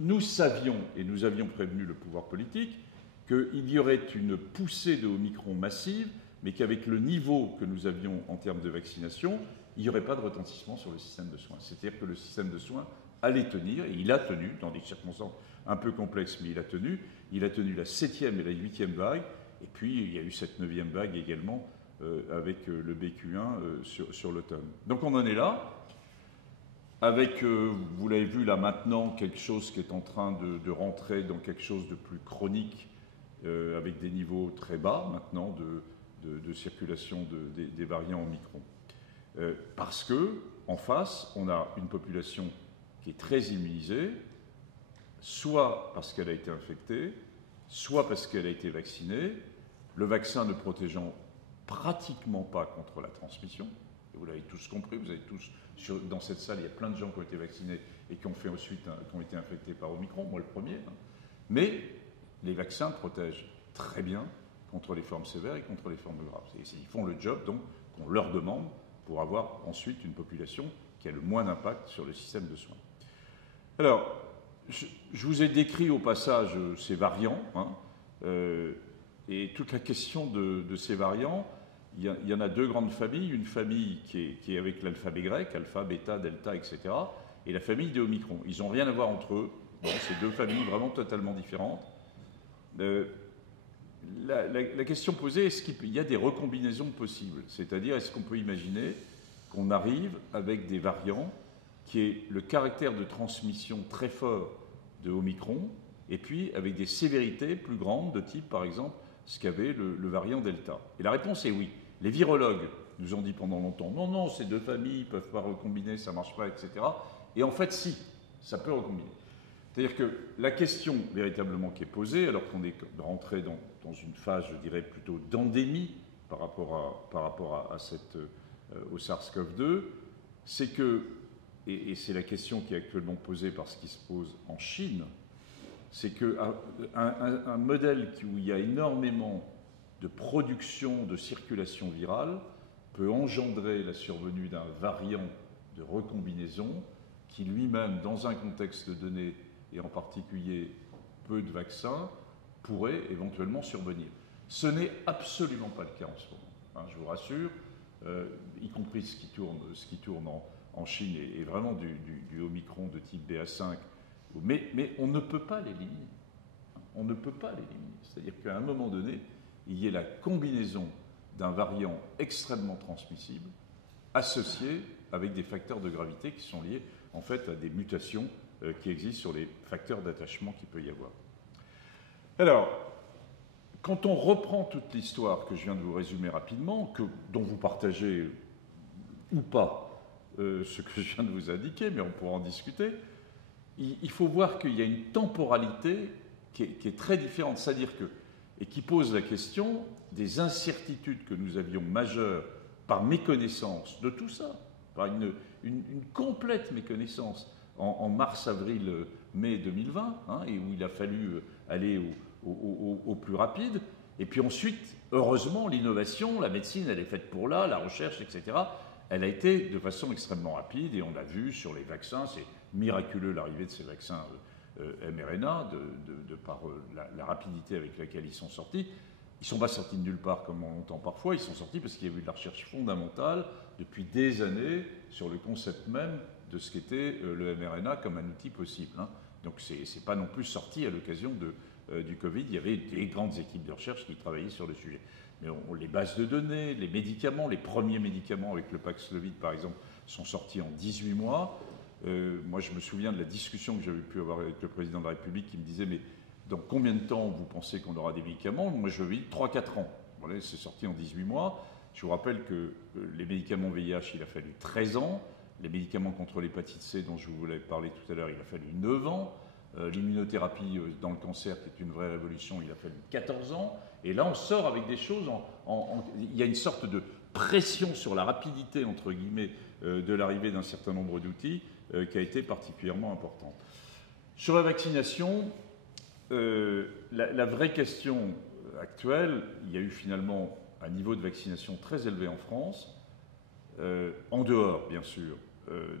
nous savions, et nous avions prévenu le pouvoir politique, qu'il y aurait une poussée de Omicron massive, mais qu'avec le niveau que nous avions en termes de vaccination, il n'y aurait pas de retentissement sur le système de soins. C'est-à-dire que le système de soins allait tenir, et il a tenu, dans des circonstances un peu complexes, mais il a tenu. Il a tenu la 7e et la 8e vague, et puis il y a eu cette 9e vague également avec le BQ1 sur l'automne. Donc on en est là, avec, vous l'avez vu là maintenant, quelque chose qui est en train de rentrer dans quelque chose de plus chronique, avec des niveaux très bas maintenant de circulation des variants Omicron. Parce que, en face, on a une population qui est très immunisée, soit parce qu'elle a été infectée, soit parce qu'elle a été vaccinée, le vaccin ne protégeant pratiquement pas contre la transmission. Et vous l'avez tous compris, vous avez tous, dans cette salle, il y a plein de gens qui ont été vaccinés et qui ont fait ensuite, qui ont été infectés par Omicron, moi le premier. Mais les vaccins protègent très bien contre les formes sévères et contre les formes graves. Ils font le job donc qu'on leur demande pour avoir ensuite une population qui a le moins d'impact sur le système de soins. Alors, je vous ai décrit au passage ces variants, et toute la question de ces variants. Il y en a deux grandes familles, une famille qui est avec l'alphabet grec, alpha, bêta, delta, etc., et la famille des Omicron. Ils n'ont rien à voir entre eux, c'est deux familles vraiment totalement différentes. La question posée, est-ce qu'il y a des recombinaisons possibles? C'est-à-dire, est-ce qu'on peut imaginer qu'on arrive avec des variants qui est le caractère de transmission très fort de Omicron, et puis avec des sévérités plus grandes de type, par exemple, ce qu'avait le variant Delta. Et la réponse est oui. Les virologues nous ont dit pendant longtemps, non, non, ces deux familles ne peuvent pas recombiner, ça ne marche pas, etc. Et en fait, si, ça peut recombiner. C'est-à-dire que la question véritablement qui est posée, alors qu'on est rentré dans une phase, je dirais, plutôt d'endémie par rapport à au SARS-CoV-2, c'est que, et c'est la question qui est actuellement posée par ce qui se pose en Chine, c'est qu'un modèle où il y a énormément de production, de circulation virale, peut engendrer la survenue d'un variant de recombinaison qui lui-même, dans un contexte donné, et en particulier peu de vaccins, pourrait éventuellement survenir. Ce n'est absolument pas le cas en ce moment, hein, je vous rassure, y compris ce qui tourne en Chine est vraiment du Omicron de type BA5, mais on ne peut pas l'éliminer. On ne peut pas l'éliminer. C'est-à-dire qu'à un moment donné, il y ait la combinaison d'un variant extrêmement transmissible associé avec des facteurs de gravité qui sont liés en fait à des mutations qui existent sur les facteurs d'attachement qu'il peut y avoir. Alors, quand on reprend toute l'histoire que je viens de vous résumer rapidement, dont vous partagez ou pas ce que je viens de vous indiquer, mais on pourra en discuter, il faut voir qu'il y a une temporalité qui est très différente, c'est-à-dire que, et qui pose la question des incertitudes que nous avions majeures par méconnaissance de tout ça, par une complète méconnaissance en mars, avril, mai 2020, hein, et où il a fallu aller au plus rapide. Et puis ensuite, heureusement, l'innovation, la médecine, elle est faite pour là, la recherche, etc., elle a été de façon extrêmement rapide, et on l'a vu sur les vaccins, c'est miraculeux l'arrivée de ces vaccins mRNA, de par la rapidité avec laquelle ils sont sortis. Ils ne sont pas sortis de nulle part comme on l'entend parfois, ils sont sortis parce qu'il y a eu de la recherche fondamentale depuis des années sur le concept même de ce qu'était le mRNA comme un outil possible, hein. Donc ce n'est pas non plus sorti à l'occasion du Covid, il y avait des grandes équipes de recherche qui travaillaient sur le sujet. Mais les bases de données, les médicaments, les premiers médicaments avec le Paxlovid par exemple, sont sortis en 18 mois. Moi je me souviens de la discussion que j'avais pu avoir avec le président de la République qui me disait « mais dans combien de temps vous pensez qu'on aura des médicaments ?» Moi je lui ai dit 3-4 ans. Voilà, c'est sorti en 18 mois. Je vous rappelle que les médicaments VIH, il a fallu 13 ans. Les médicaments contre l'hépatite C, dont je vous l'avais parlé tout à l'heure, il a fallu 9 ans. L'immunothérapie dans le cancer, qui est une vraie révolution, il a fallu 14 ans. Et là, on sort avec des choses, il y a une sorte de pression sur la rapidité, entre guillemets, de l'arrivée d'un certain nombre d'outils qui a été particulièrement importante. Sur la vaccination, la vraie question actuelle, il y a eu finalement un niveau de vaccination très élevé en France, en dehors, bien sûr,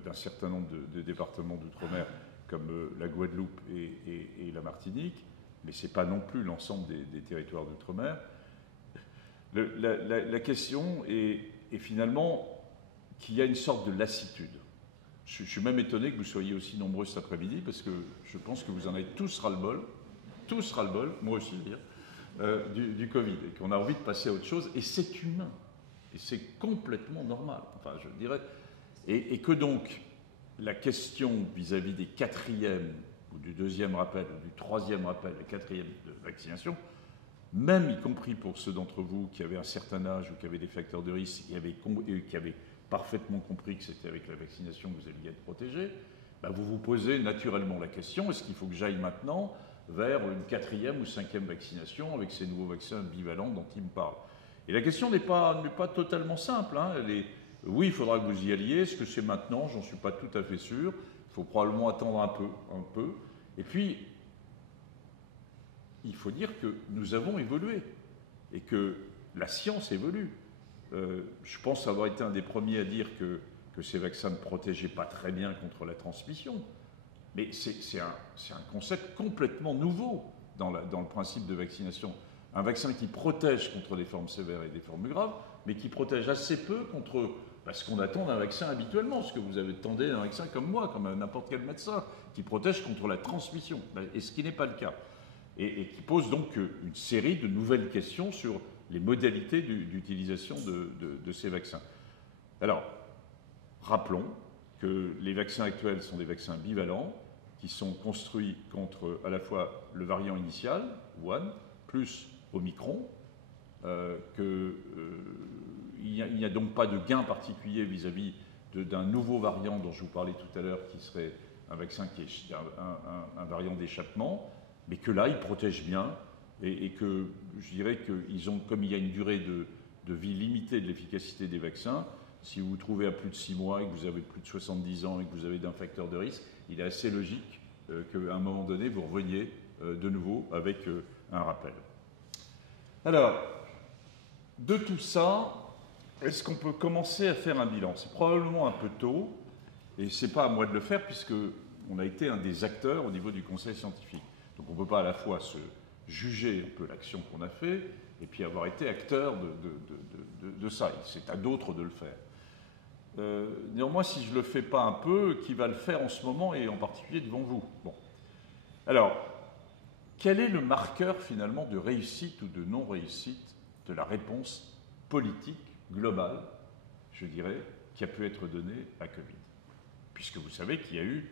d'un certain nombre de départements d'outre-mer comme la Guadeloupe et la Martinique, mais ce n'est pas non plus l'ensemble des territoires d'outre-mer. La question est finalement qu'il y a une sorte de lassitude. Je suis même étonné que vous soyez aussi nombreux cet après-midi, parce que je pense que vous en avez tous ras-le-bol, moi aussi d'ailleurs, du Covid, et qu'on a envie de passer à autre chose, et c'est humain, et c'est complètement normal, enfin je dirais, et que donc la question vis-à-vis des quatrièmes, ou du deuxième rappel, ou du troisième rappel, le quatrième de vaccination, même y compris pour ceux d'entre vous qui avaient un certain âge ou qui avaient des facteurs de risque et qui avaient parfaitement compris que c'était avec la vaccination que vous alliez être protégé, ben vous vous posez naturellement la question, est-ce qu'il faut que j'aille maintenant vers une quatrième ou cinquième vaccination avec ces nouveaux vaccins bivalents dont il me parle? Et la question n'est pas totalement simple, hein. Oui, il faudra que vous y alliez. Est-ce que c'est maintenant? J'en suis pas tout à fait sûr. Il faut probablement attendre un peu. Et puis, il faut dire que nous avons évolué et que la science évolue. Je pense avoir été un des premiers à dire que ces vaccins ne protégeaient pas très bien contre la transmission. Mais c'est un concept complètement nouveau dans le principe de vaccination. Un vaccin qui protège contre des formes sévères et des formes graves, mais qui protège assez peu contre ce qu'on attend d'un vaccin habituellement, ce que vous attendez d'un vaccin comme moi, comme n'importe quel médecin, qui protège contre la transmission, et ce qui n'est pas le cas. Et qui pose donc une série de nouvelles questions sur les modalités d'utilisation de ces vaccins. Alors, Rappelons que les vaccins actuels sont des vaccins bivalents qui sont construits contre à la fois le variant initial, Wuhan, plus Omicron, qu'il n'y a donc pas de gain particulier vis-à-vis d'un nouveau variant dont je vous parlais tout à l'heure, qui serait un vaccin qui est un variant d'échappement, mais que là, il protège bien, et que je dirais qu'ils ont, comme il y a une durée de vie limitée de l'efficacité des vaccins, si vous vous trouvez à plus de 6 mois et que vous avez plus de 70 ans et que vous avez d'un facteur de risque, il est assez logique qu'à un moment donné, vous reveniez de nouveau avec un rappel. Alors, de tout ça, est-ce qu'on peut commencer à faire un bilan? C'est probablement un peu tôt, et ce n'est pas à moi de le faire, puisqu'on a été un des acteurs au niveau du conseil scientifique. Donc on ne peut pas à la fois se juger un peu l'action qu'on a fait, et puis avoir été acteur de ça. C'est à d'autres de le faire. Néanmoins, si je ne le fais pas un peu, qui va le faire en ce moment, et en particulier devant vous? Bon. Alors, quel est le marqueur finalement de réussite ou de non-réussite de la réponse politique globale, je dirais, qui a pu être donnée à Covid? Puisque vous savez qu'il y a eu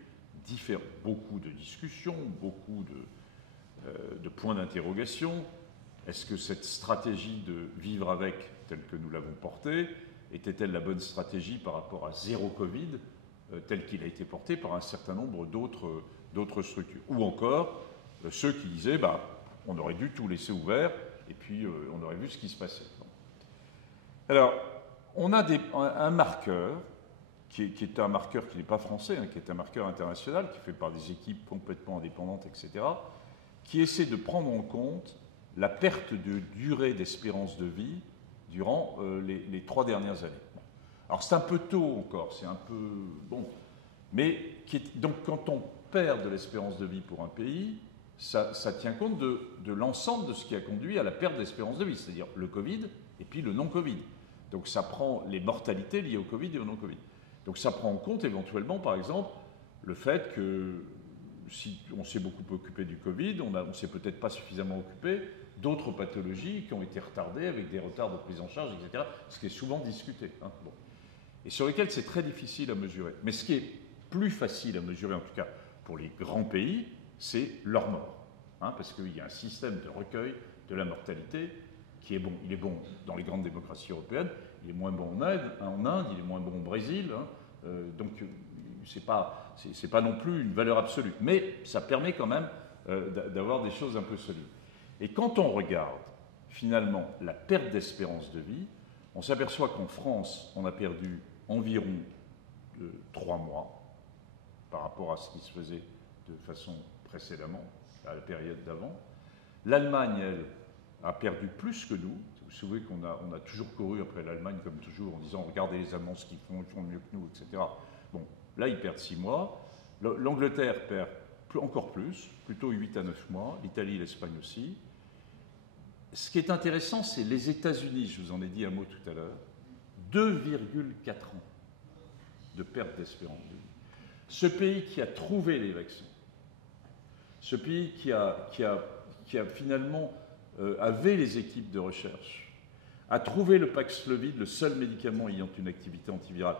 beaucoup de discussions, beaucoup de points d'interrogation. Est-ce que cette stratégie de vivre avec, telle que nous l'avons portée, était-elle la bonne stratégie par rapport à zéro Covid, tel qu'il a été porté par un certain nombre d'autres structures? Ou encore, ceux qui disaient, on aurait dû tout laisser ouvert, et puis on aurait vu ce qui se passait. Alors, on a un marqueur, qui est un marqueur qui n'est pas français, qui est un marqueur international, qui est fait par des équipes complètement indépendantes, etc., qui essaie de prendre en compte la perte de durée d'espérance de vie durant les 3 dernières années. Alors c'est un peu tôt encore, c'est un peu... bon, mais donc quand on perd de l'espérance de vie pour un pays, ça tient compte de l'ensemble de ce qui a conduit à la perte d'espérance de vie, c'est-à-dire le Covid et puis le non-Covid. Donc ça prend les mortalités liées au Covid et au non-Covid. Donc ça prend en compte éventuellement, par exemple, le fait que si on s'est beaucoup occupé du Covid, on ne s'est peut-être pas suffisamment occupé d'autres pathologies qui ont été retardées avec des retards de prise en charge, etc., ce qui est souvent discuté. Bon. Et sur lesquels c'est très difficile à mesurer. Mais ce qui est plus facile à mesurer, en tout cas pour les grands pays, c'est leur mort. Parce qu'il y a un système de recueil de la mortalité qui est bon. Il est bon dans les grandes démocraties européennes, il est moins bon en Inde, il est moins bon au Brésil. Donc c'est pas non plus une valeur absolue. Mais ça permet quand même d'avoir des choses un peu solides. Et quand on regarde finalement la perte d'espérance de vie, on s'aperçoit qu'en France, on a perdu environ 3 mois par rapport à ce qui se faisait de façon précédemment, à la période d'avant. L'Allemagne, elle, a perdu plus que nous. Vous vous souvenez qu'on a toujours couru après l'Allemagne, comme toujours, en disant « regardez les Allemands ce qu'ils font, ils font mieux que nous, etc. » Bon, là, ils perdent 6 mois. L'Angleterre perd encore plus, plutôt 8 à 9 mois. L'Italie et l'Espagne aussi. Ce qui est intéressant, c'est les États-Unis, je vous en ai dit un mot tout à l'heure, 2,4 ans de perte d'espérance de vie. Ce pays qui a trouvé les vaccins, ce pays qui a finalement avait les équipes de recherche, a trouvé le Paxlovid, le seul médicament ayant une activité antivirale.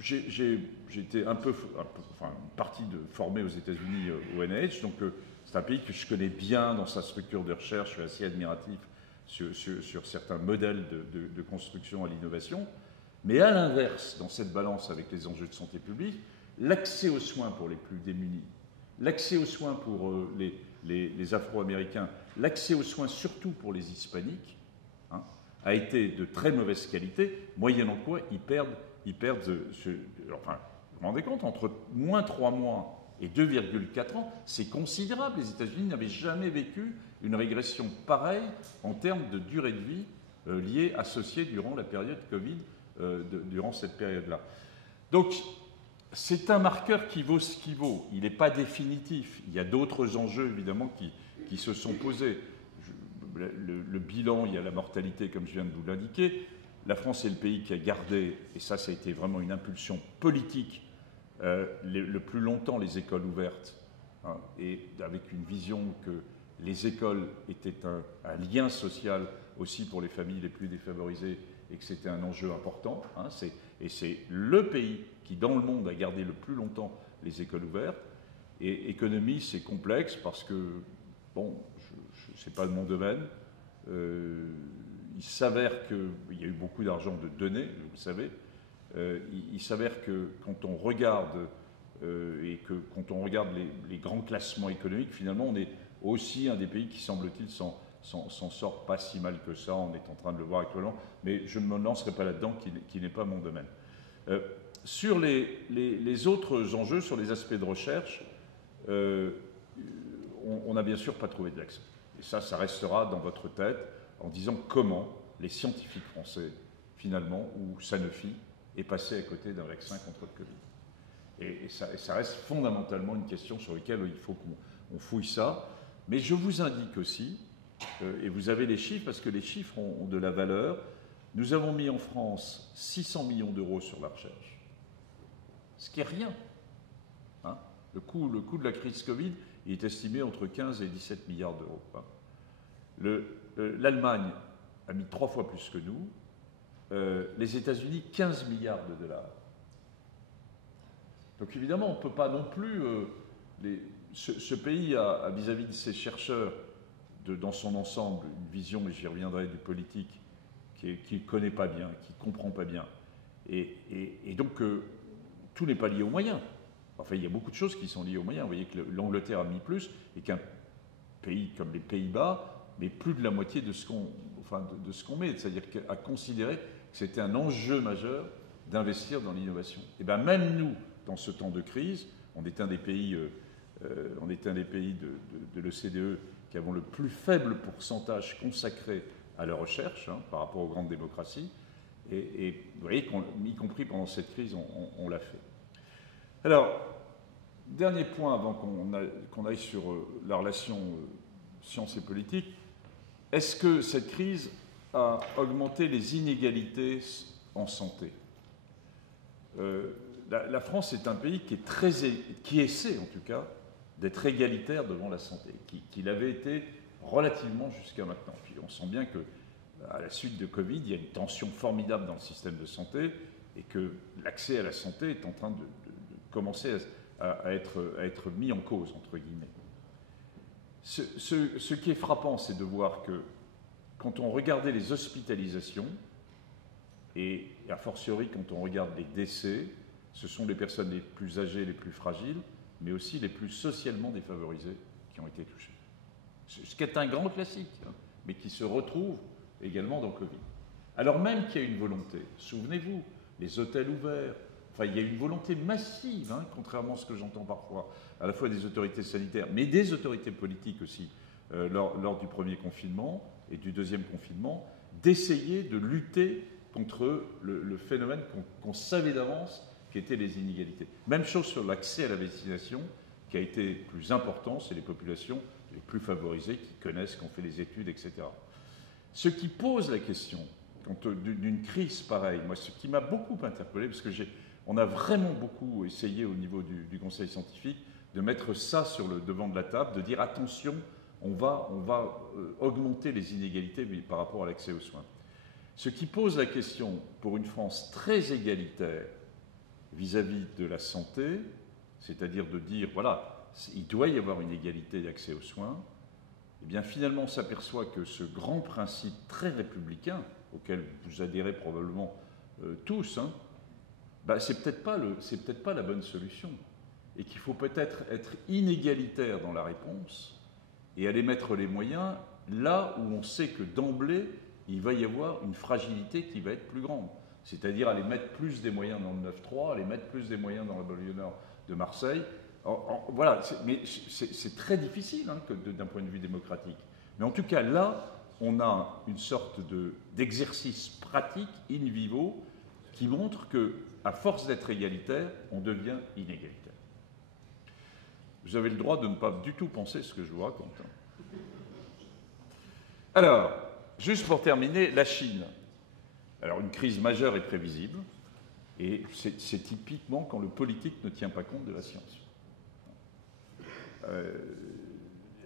J'ai été une partie formée aux États-Unis au NIH, donc c'est un pays que je connais bien dans sa structure de recherche, je suis assez admiratif sur certains modèles de construction à l'innovation. Mais à l'inverse, dans cette balance avec les enjeux de santé publique, l'accès aux soins pour les plus démunis, l'accès aux soins pour les Afro-Américains, l'accès aux soins surtout pour les Hispaniques, a été de très mauvaise qualité, moyennant quoi ils perdent enfin, vous vous rendez compte, entre moins 3 mois et 2,4 ans, c'est considérable. Les États-Unis n'avaient jamais vécu une régression pareille en termes de durée de vie liée, associée durant la période Covid, durant cette période-là. Donc, c'est un marqueur qui vaut ce qu'il vaut. Il n'est pas définitif. Il y a d'autres enjeux, évidemment, qui se sont posés. Le bilan, il y a la mortalité, comme je viens de vous l'indiquer. La France est le pays qui a gardé, et ça a été vraiment une impulsion politique, le plus longtemps les écoles ouvertes, et avec une vision que les écoles étaient un lien social aussi pour les familles les plus défavorisées, et que c'était un enjeu important. Et c'est le pays qui, dans le monde, a gardé le plus longtemps les écoles ouvertes. Et économie, c'est complexe parce que, bon, ce n'est pas de mon domaine. Il s'avère qu'il y a eu beaucoup d'argent de donné, vous le savez. Il s'avère que quand on regarde quand on regarde les grands classements économiques, finalement, on est aussi un des pays qui, semble-t-il, s'en sort pas si mal que ça. On est en train de le voir actuellement, mais je ne me lancerai pas là-dedans, qui n'est pas mon domaine. Sur les autres enjeux, sur les aspects de recherche, on n'a bien sûr pas trouvé d'axe. Et ça restera dans votre tête en disant comment les scientifiques français, finalement, ou Sanofi, est passé à côté d'un vaccin contre le Covid. Et ça reste fondamentalement une question sur laquelle il faut qu'on fouille ça. Mais je vous indique aussi, et vous avez les chiffres, parce que les chiffres ont de la valeur, nous avons mis en France 600 millions d'euros sur la recherche. Ce qui est rien. Hein, le coût de la crise Covid, il est estimé entre 15 et 17 milliards d'euros. Hein. L'Allemagne a mis 3 fois plus que nous. Les États-Unis, 15 milliards de dollars. Donc évidemment, on ne peut pas non plus... ce pays a, vis-à-vis de ses chercheurs, dans son ensemble, une vision, et j'y reviendrai, du politique, qu'il ne connaît pas bien, qu'il ne comprend pas bien. Et donc, tout n'est pas lié aux moyens. Enfin, il y a beaucoup de choses qui sont liées aux moyens. Vous voyez que l'Angleterre a mis plus, et qu'un pays comme les Pays-Bas met plus de la moitié de ce qu'on met. C'est-à-dire qu'à considérer que c'était un enjeu majeur d'investir dans l'innovation. Et bien même nous, dans ce temps de crise, on est un des pays, de l'OCDE qui avons le plus faible pourcentage consacré à la recherche, hein, par rapport aux grandes démocraties. Et vous voyez qu'y compris pendant cette crise, on l'a fait. Alors, dernier point avant qu'on aille sur la relation science et politique. Est-ce que cette crise a augmenté les inégalités en santé ? La France est un pays qui essaie, en tout cas, d'être égalitaire devant la santé, qui l'avait été relativement jusqu'à maintenant. Puis on sent bien qu'à la suite de Covid, il y a une tension formidable dans le système de santé et que l'accès à la santé est en train de commencer à être mis en cause, entre guillemets. Ce qui est frappant, c'est de voir que quand on regardait les hospitalisations, et a fortiori quand on regarde les décès, ce sont les personnes les plus âgées, les plus fragiles, mais aussi les plus socialement défavorisées qui ont été touchées. Ce qui est un grand classique, hein, mais qui se retrouve également dans Covid. Alors même qu'il y a une volonté, souvenez-vous, les hôtels ouverts, enfin il y a une volonté massive, hein, contrairement à ce que j'entends parfois, à la fois des autorités sanitaires, mais des autorités politiques aussi, lors du premier confinement et du deuxième confinement, d'essayer de lutter contre le phénomène qu'on savait d'avance qu'étaient les inégalités. Même chose sur l'accès à la vaccination, qui a été plus important, c'est les populations les plus favorisées qui connaissent, qui ont fait les études, etc. Ce qui pose la question d'une crise pareille, moi, ce qui m'a beaucoup interpellé, parce que on a vraiment beaucoup essayé au niveau du Conseil scientifique de mettre ça sur le devant de la table, de dire attention, on va augmenter les inégalités par rapport à l'accès aux soins. Ce qui pose la question pour une France très égalitaire vis-à-vis de la santé, c'est-à-dire de dire, voilà, il doit y avoir une égalité d'accès aux soins, eh bien finalement on s'aperçoit que ce grand principe très républicain, auquel vous adhérez probablement tous, hein, bah, c'est peut-être pas la bonne solution. Et qu'il faut peut-être être inégalitaire dans la réponse et aller mettre les moyens là où on sait que d'emblée, il va y avoir une fragilité qui va être plus grande. C'est-à-dire aller mettre plus des moyens dans le 9-3, aller mettre plus des moyens dans la banlieue nord de Marseille. Voilà, mais c'est très difficile, hein, d'un point de vue démocratique. Mais en tout cas, là, on a une sorte d'exercice pratique, in vivo, qui montre qu'à force d'être égalitaire, on devient inégalitaire. Vous avez le droit de ne pas du tout penser ce que je vous raconte. Hein. Alors, juste pour terminer, la Chine. Alors, une crise majeure est prévisible, et c'est typiquement quand le politique ne tient pas compte de la science.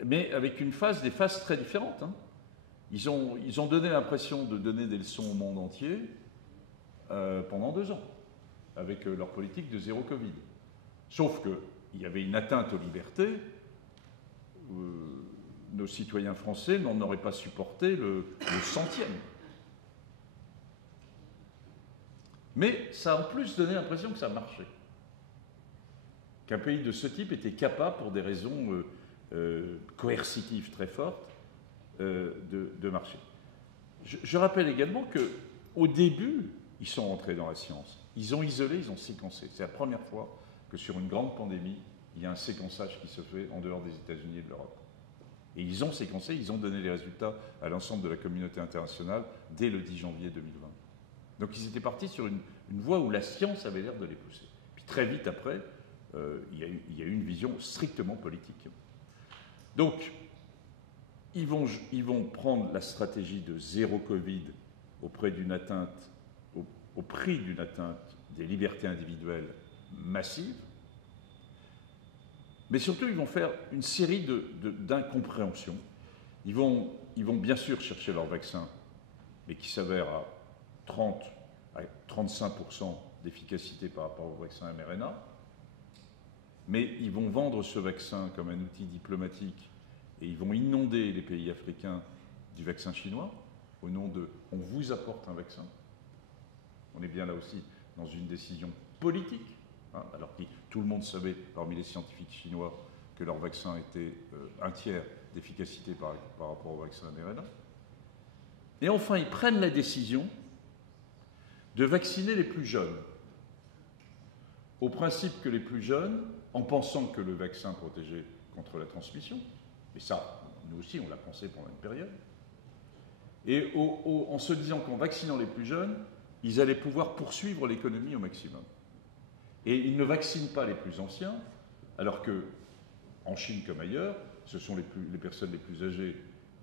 Mais avec des phases très différentes. Hein. Ils ont donné l'impression de donner des leçons au monde entier pendant 2 ans. avec leur politique de zéro Covid. Sauf qu'il y avait une atteinte aux libertés. Nos citoyens français n'en auraient pas supporté le centième. Mais ça a en plus donné l'impression que ça marchait. Qu'un pays de ce type était capable, pour des raisons coercitives très fortes, de marcher. Je rappelle également qu'au début, ils sont rentrés dans la science. Ils ont isolé, ils ont séquencé. C'est la première fois que sur une grande pandémie, il y a un séquençage qui se fait en dehors des États-Unis et de l'Europe. Et ils ont séquencé, ils ont donné les résultats à l'ensemble de la communauté internationale dès le 10 janvier 2020. Donc ils étaient partis sur une voie où la science avait l'air de les pousser. Puis très vite après, il y a eu une vision strictement politique. Donc, ils vont prendre la stratégie de zéro Covid auprès d'une atteinte, au prix d'une atteinte des libertés individuelles massives, mais surtout, ils vont faire une série d'incompréhensions. Ils vont bien sûr chercher leur vaccin, mais qui s'avère à 30 à 35% d'efficacité par rapport au vaccin mRNA. Mais ils vont vendre ce vaccin comme un outil diplomatique et ils vont inonder les pays africains du vaccin chinois au nom de « on vous apporte un vaccin ». On est bien là aussi dans une décision politique, hein, alors que tout le monde savait parmi les scientifiques chinois que leur vaccin était un tiers d'efficacité par rapport au vaccin mRNA. Et enfin, ils prennent la décision de vacciner les plus jeunes, au principe que les plus jeunes, en pensant que le vaccin protégeait contre la transmission, et ça, nous aussi, on l'a pensé pendant une période, et en se disant qu'en vaccinant les plus jeunes, ils allaient pouvoir poursuivre l'économie au maximum. Et ils ne vaccinent pas les plus anciens, alors que, en Chine comme ailleurs, ce sont les personnes les plus âgées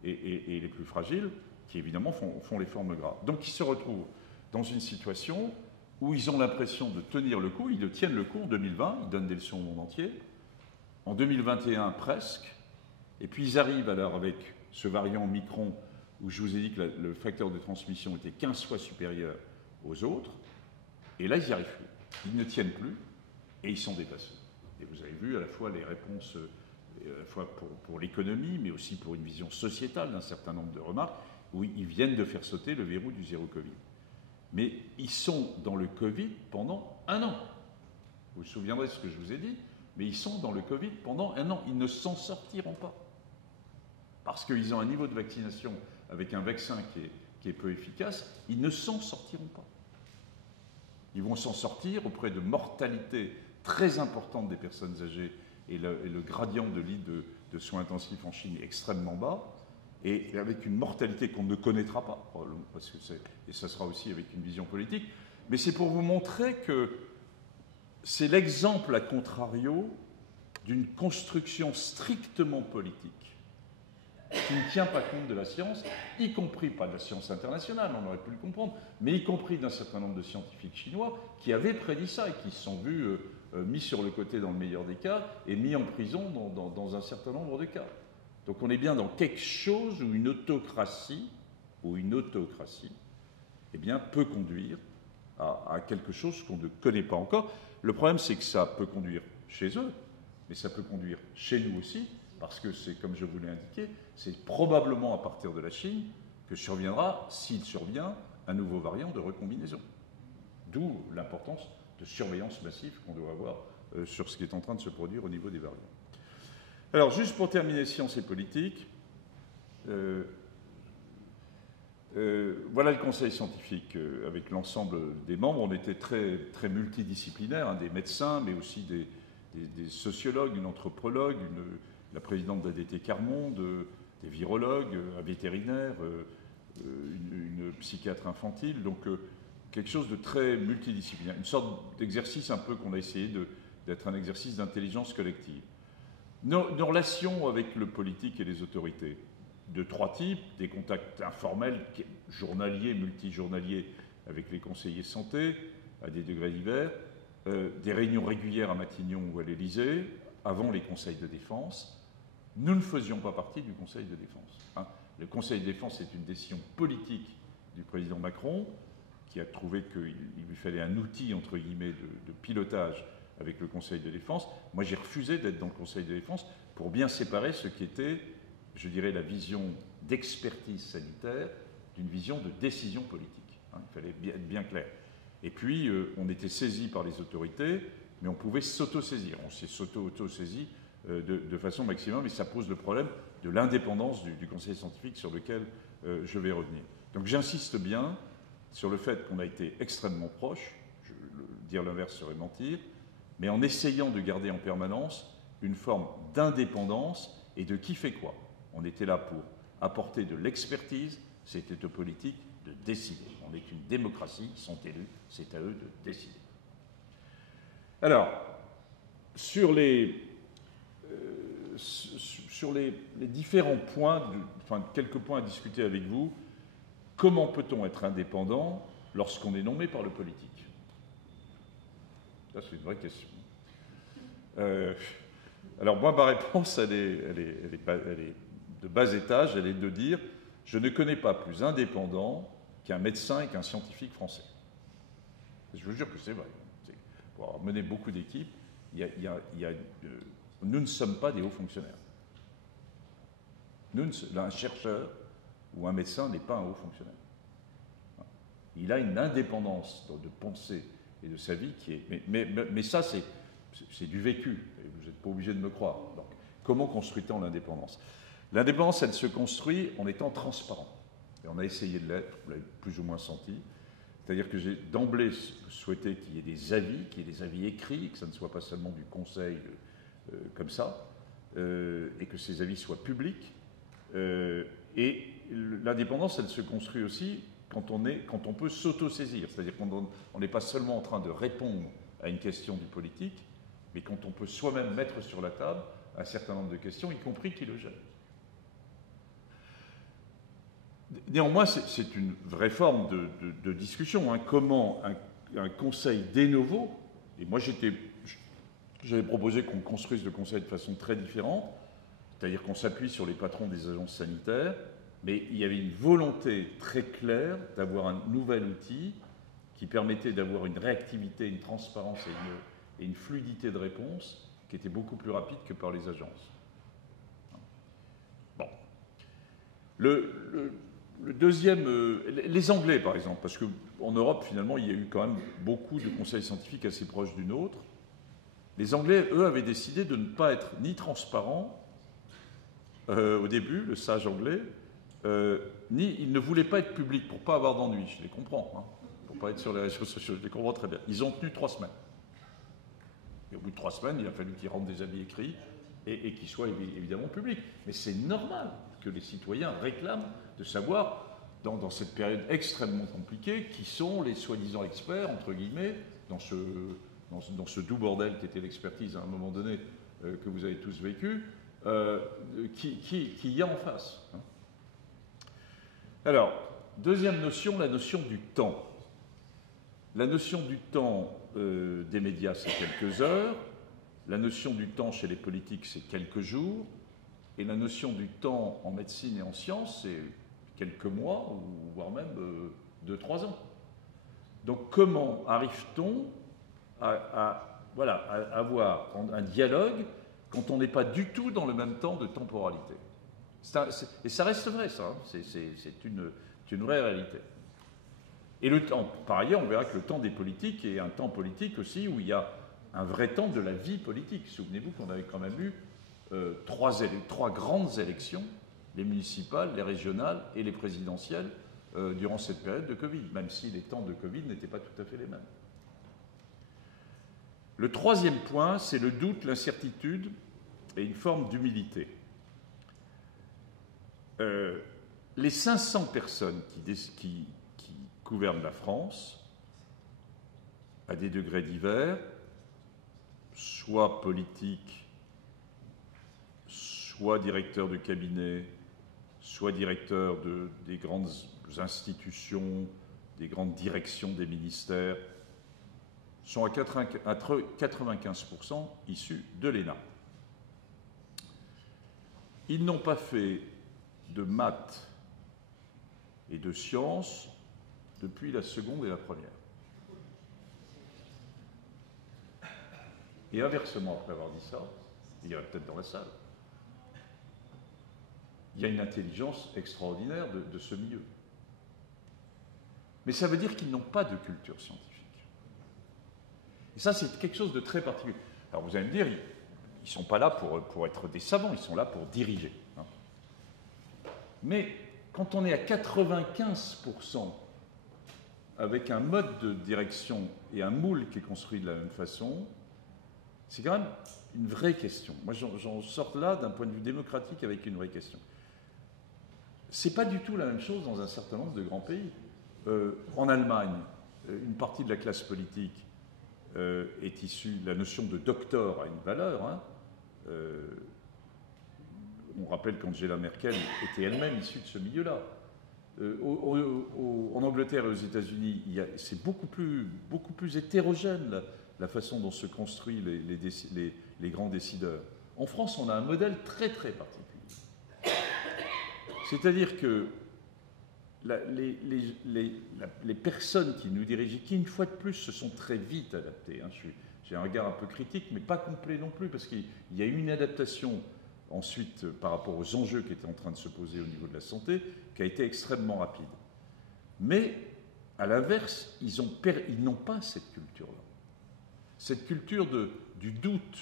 et les plus fragiles qui, évidemment, font les formes graves. Donc, ils se retrouvent dans une situation où ils ont l'impression de tenir le coup, ils le tiennent le coup en 2020, ils donnent des leçons au monde entier, en 2021 presque, et puis ils arrivent alors avec ce variant Omicron, où je vous ai dit que le facteur de transmission était 15 fois supérieur aux autres, et là ils n'y arrivent plus, ils ne tiennent plus, et ils sont dépassés. Et vous avez vu à la fois les réponses, à la fois pour l'économie, mais aussi pour une vision sociétale d'un certain nombre de remarques, où ils viennent de faire sauter le verrou du zéro Covid. Mais ils sont dans le Covid pendant 1 an. Vous vous souviendrez de ce que je vous ai dit, mais ils sont dans le Covid pendant 1 an. Ils ne s'en sortiront pas. Parce qu'ils ont un niveau de vaccination avec un vaccin qui est peu efficace, ils ne s'en sortiront pas. Ils vont s'en sortir auprès de mortalité très importante des personnes âgées et le gradient de lits de soins intensifs en Chine est extrêmement bas. Et avec une mortalité qu'on ne connaîtra pas, parce que et ça sera aussi avec une vision politique, mais c'est pour vous montrer que c'est l'exemple, à contrario, d'une construction strictement politique qui ne tient pas compte de la science, y compris pas de la science internationale, on aurait pu le comprendre, mais y compris d'un certain nombre de scientifiques chinois qui avaient prédit ça et qui se sont vus mis sur le côté dans le meilleur des cas et mis en prison dans un certain nombre de cas. Donc on est bien dans quelque chose où une autocratie, eh bien, peut conduire à quelque chose qu'on ne connaît pas encore. Le problème, c'est que ça peut conduire chez eux, mais ça peut conduire chez nous aussi, parce que c'est, comme je vous l'ai indiqué, c'est probablement à partir de la Chine que surviendra, s'il survient, un nouveau variant de recombinaison. D'où l'importance de surveillance massive qu'on doit avoir sur ce qui est en train de se produire au niveau des variants. Alors, juste pour terminer sciences et politique, voilà le conseil scientifique avec l'ensemble des membres. On était très, très multidisciplinaires, hein, des médecins, mais aussi des sociologues, une anthropologue, la présidente d'ADT Carmonde, des virologues, un vétérinaire, une psychiatre infantile, donc quelque chose de très multidisciplinaire, une sorte d'exercice un peu qu'on a essayé d'être un exercice d'intelligence collective. Nos relations avec le politique et les autorités, de 3 types, des contacts informels, journaliers, multijournaliers, avec les conseillers santé, à des degrés divers, des réunions régulières à Matignon ou à l'Élysée, avant les conseils de défense. Nous ne faisions pas partie du conseil de défense. Hein. Le conseil de défense est une décision politique du président Macron. qui a trouvé qu'il lui fallait un outil, entre guillemets, de pilotage avec le Conseil de défense. Moi, j'ai refusé d'être dans le Conseil de défense pour bien séparer ce qui était, je dirais, la vision d'expertise sanitaire d'une vision de décision politique. Hein, il fallait être bien clair. Et puis, on était saisi par les autorités, mais on pouvait s'auto-saisir. On s'est auto-saisi de façon maximum, et ça pose le problème de l'indépendance du Conseil scientifique sur lequel je vais revenir. Donc j'insiste bien sur le fait qu'on a été extrêmement proche, dire l'inverse serait mentir, mais en essayant de garder en permanence une forme d'indépendance et de qui fait quoi. On était là pour apporter de l'expertise, c'était aux politiques de décider. On est une démocratie, ils sont élus, c'est à eux de décider. Alors, sur les différents points, quelques points à discuter avec vous, comment peut-on être indépendant lorsqu'on est nommé par le politique? Ça, c'est une vraie question. Alors, moi, ma réponse, elle est de bas étage, elle est de dire « Je ne connais pas plus indépendant qu'un médecin et qu'un scientifique français. » Je vous jure que c'est vrai. Pour avoir mené beaucoup d'équipes, nous ne sommes pas des hauts fonctionnaires. Un chercheur ou un médecin n'est pas un haut fonctionnaire. Il a une indépendance de pensée et de sa vie qui est... Mais ça, c'est du vécu. Vous n'êtes pas obligé de me croire. Donc, comment construit-on l'indépendance? L'indépendance, elle se construit en étant transparent. Et on a essayé de l'être, vous l'avez plus ou moins senti. C'est-à-dire que j'ai d'emblée souhaité qu'il y ait des avis, qu'il y ait des avis écrits, que ça ne soit pas seulement du conseil comme ça, et que ces avis soient publics. Et l'indépendance, elle se construit aussi quand on peut s'auto-saisir. C'est-à-dire qu'on n'est pas seulement en train de répondre à une question du politique, mais quand on peut soi-même mettre sur la table un certain nombre de questions, y compris qui le gênent. Néanmoins, c'est une vraie forme de discussion. Hein. Comment un conseil de novo, et moi j'avais proposé qu'on construise le conseil de façon très différente, c'est-à-dire qu'on s'appuie sur les patrons des agences sanitaires, mais il y avait une volonté très claire d'avoir un nouvel outil qui permettait d'avoir une réactivité, une transparence et une fluidité de réponse qui était beaucoup plus rapide que par les agences. Bon. Le deuxième, les Anglais par exemple, parce qu'en Europe finalement il y a eu quand même beaucoup de conseils scientifiques assez proches du nôtre. Les Anglais, eux, avaient décidé de ne pas être ni transparents au début, le sage anglais, ni ils ne voulaient pas être publics pour ne pas avoir d'ennui, je les comprends, hein, pour ne pas être sur les réseaux sociaux, je les comprends très bien. Ils ont tenu 3 semaines. Et au bout de 3 semaines, il a fallu qu'ils rendent des avis écrits et qu'ils soient évidemment publics. Mais c'est normal que les citoyens réclament de savoir, dans cette période extrêmement compliquée, qui sont les soi-disant experts, entre guillemets, dans ce doux bordel qui était l'expertise à un moment donné, que vous avez tous vécu, qui y a en face. Hein. Alors, deuxième notion, la notion du temps. La notion du temps des médias, c'est quelques heures. La notion du temps chez les politiques, c'est quelques jours. Et la notion du temps en médecine et en sciences, c'est quelques mois, ou voire même 2-3 ans. Donc comment arrive-t-on à avoir un dialogue quand on n'est pas du tout dans le même temps de temporalité? Et ça reste vrai, ça. Hein. C'est une vraie réalité. Et le temps, par ailleurs, on verra que le temps des politiques est un temps politique aussi où il y a un vrai temps de la vie politique. Souvenez-vous qu'on avait quand même eu 3 grandes élections, les municipales, les régionales et les présidentielles, durant cette période de Covid, même si les temps de Covid n'étaient pas tout à fait les mêmes. Le troisième point, c'est le doute, l'incertitude et une forme d'humilité. Les 500 personnes qui gouvernent la France, à des degrés divers, soit politiques, soit directeurs de cabinet, soit directeurs des grandes institutions, des grandes directions des ministères, sont à 95% issus de l'ENA. Ils n'ont pas fait de maths et de sciences, depuis la seconde et la première. Et inversement, après avoir dit ça, il y en a peut-être dans la salle, il y a une intelligence extraordinaire de ce milieu. Mais ça veut dire qu'ils n'ont pas de culture scientifique. Et ça, c'est quelque chose de très particulier. Alors vous allez me dire, ils ne sont pas là pour être des savants, ils sont là pour diriger. Hein. Mais quand on est à 95% avec un mode de direction et un moule qui est construit de la même façon, c'est quand même une vraie question. Moi, j'en sors là d'un point de vue démocratique avec une vraie question. Ce n'est pas du tout la même chose dans un certain nombre de grands pays. En Allemagne, une partie de la classe politique est issue, la notion de docteur a une valeur. Hein. On rappelle qu'Angela Merkel était elle-même issue de ce milieu-là. En Angleterre et aux États-Unis, c'est beaucoup plus hétérogène la façon dont se construisent les grands décideurs. En France, on a un modèle très très particulier. C'est-à-dire que les personnes qui nous dirigent, qui une fois de plus se sont très vite adaptées, hein, j'ai un regard un peu critique, mais pas complet non plus, parce qu'il y a eu une adaptation ensuite par rapport aux enjeux qui étaient en train de se poser au niveau de la santé, qui a été extrêmement rapide. Mais, à l'inverse, ils n'ont pas cette culture-là. Cette culture du doute,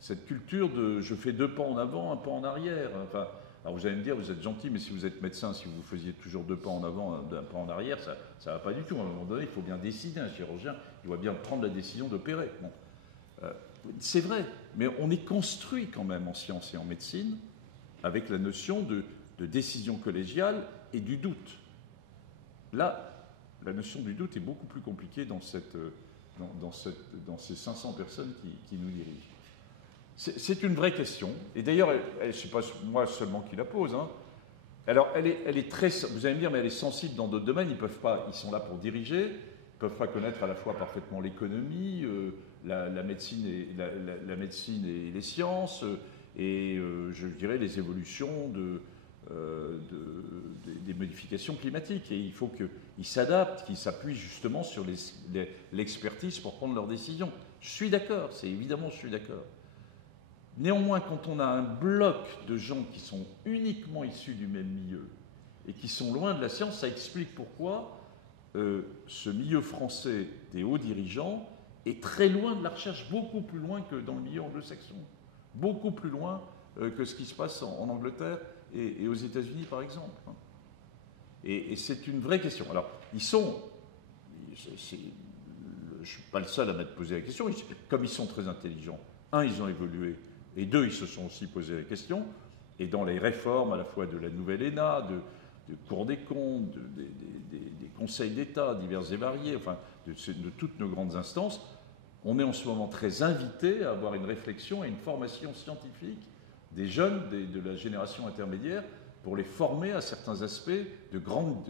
cette culture de « je fais 2 pas en avant, 1 pas en arrière ». Enfin, alors vous allez me dire, vous êtes gentil, mais si vous êtes médecin, si vous faisiez toujours 2 pas en avant, 1 pas en arrière, ça ne va pas du tout. À un moment donné, il faut bien décider. Un chirurgien, il doit bien prendre la décision d'opérer. Bon. C'est vrai, mais on est construit quand même en sciences et en médecine avec la notion de décision collégiale et du doute. Là, la notion du doute est beaucoup plus compliquée dans ces 500 personnes qui nous dirigent. C'est une vraie question, et d'ailleurs, ce n'est pas moi seulement qui la pose. Hein. Alors, elle est très, vous allez me dire, mais elle est sensible dans d'autres domaines. Ils sont là pour diriger, ils ne peuvent pas connaître à la fois parfaitement l'économie, la médecine et les sciences, et je dirais les évolutions des modifications climatiques. Et il faut qu'ils s'adaptent, qu'ils s'appuient justement sur l'expertise pour prendre leurs décisions. Je suis d'accord, je suis d'accord. Néanmoins, quand on a un bloc de gens qui sont uniquement issus du même milieu et qui sont loin de la science, ça explique pourquoi ce milieu français des hauts dirigeants est très loin de la recherche, beaucoup plus loin que dans le milieu anglo-saxon, beaucoup plus loin que ce qui se passe en Angleterre et aux États-Unis, par exemple. Et c'est une vraie question. Alors, je ne suis pas le seul à m'être posé la question, comme ils sont très intelligents, ils ont évolué, et 2, ils se sont aussi posé la question, et dans les réformes à la fois de la nouvelle ENA, de Cour des comptes, des conseils d'État divers et variés, enfin de toutes nos grandes instances, on est en ce moment très invité à avoir une réflexion et une formation scientifique des jeunes de la génération intermédiaire pour les former à certains aspects de grandes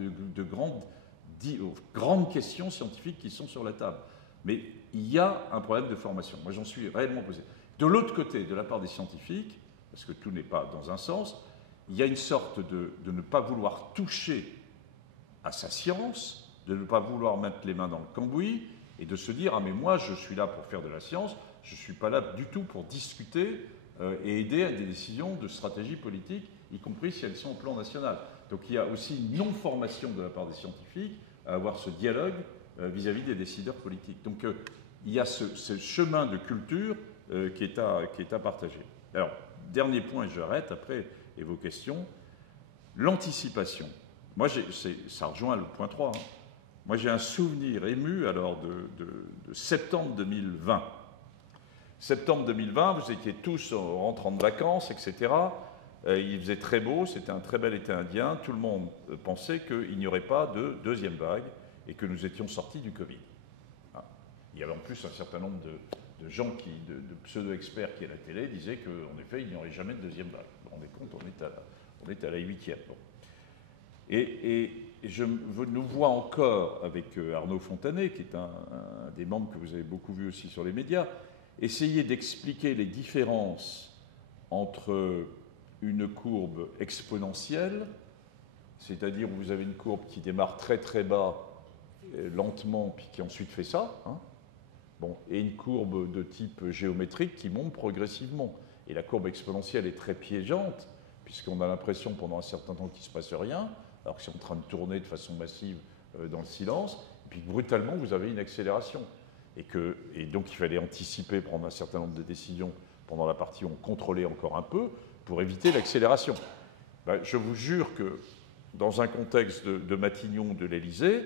questions scientifiques qui sont sur la table. Mais il y a un problème de formation. Moi, j'en suis réellement posé. De l'autre côté, de la part des scientifiques, parce que tout n'est pas dans un sens, il y a une sorte de ne pas vouloir toucher à sa science, de ne pas vouloir mettre les mains dans le cambouis, et de se dire « Ah mais moi, je suis là pour faire de la science, je ne suis pas là du tout pour discuter et aider à des décisions de stratégie politique, y compris si elles sont au plan national. » Donc il y a aussi une non-formation de la part des scientifiques à avoir ce dialogue vis-à-vis des décideurs politiques. Donc il y a ce chemin de culture qui est à partager. Alors, dernier point, et j'arrête après, et vos questions, l'anticipation. Moi, ça rejoint le point 3. Hein. Moi, j'ai un souvenir ému alors de septembre 2020. Septembre 2020, vous étiez tous en rentrant de vacances, etc. Il faisait très beau, c'était un très bel été indien. Tout le monde pensait qu'il n'y aurait pas de deuxième vague et que nous étions sortis du Covid. Ah. Il y avait en plus un certain nombre de gens, de pseudo-experts qui à la télé disaient qu'en effet, il n'y aurait jamais de deuxième vague. Vous vous rendez compte, on est à la 8e. Bon. Et je nous vois encore avec Arnaud Fontanet, qui est un des membres que vous avez beaucoup vu aussi sur les médias, essayer d'expliquer les différences entre une courbe exponentielle, c'est-à-dire où vous avez une courbe qui démarre très très bas, lentement, puis qui ensuite fait ça, hein, bon, et une courbe de type géométrique qui monte progressivement. Et la courbe exponentielle est très piégeante, puisqu'on a l'impression pendant un certain temps qu'il ne se passe rien, alors que c'est en train de tourner de façon massive dans le silence, et puis brutalement, vous avez une accélération. Et donc, il fallait anticiper, prendre un certain nombre de décisions pendant la partie où on contrôlait encore un peu, pour éviter l'accélération. Ben, je vous jure que, dans un contexte de Matignon, de l'Élysée,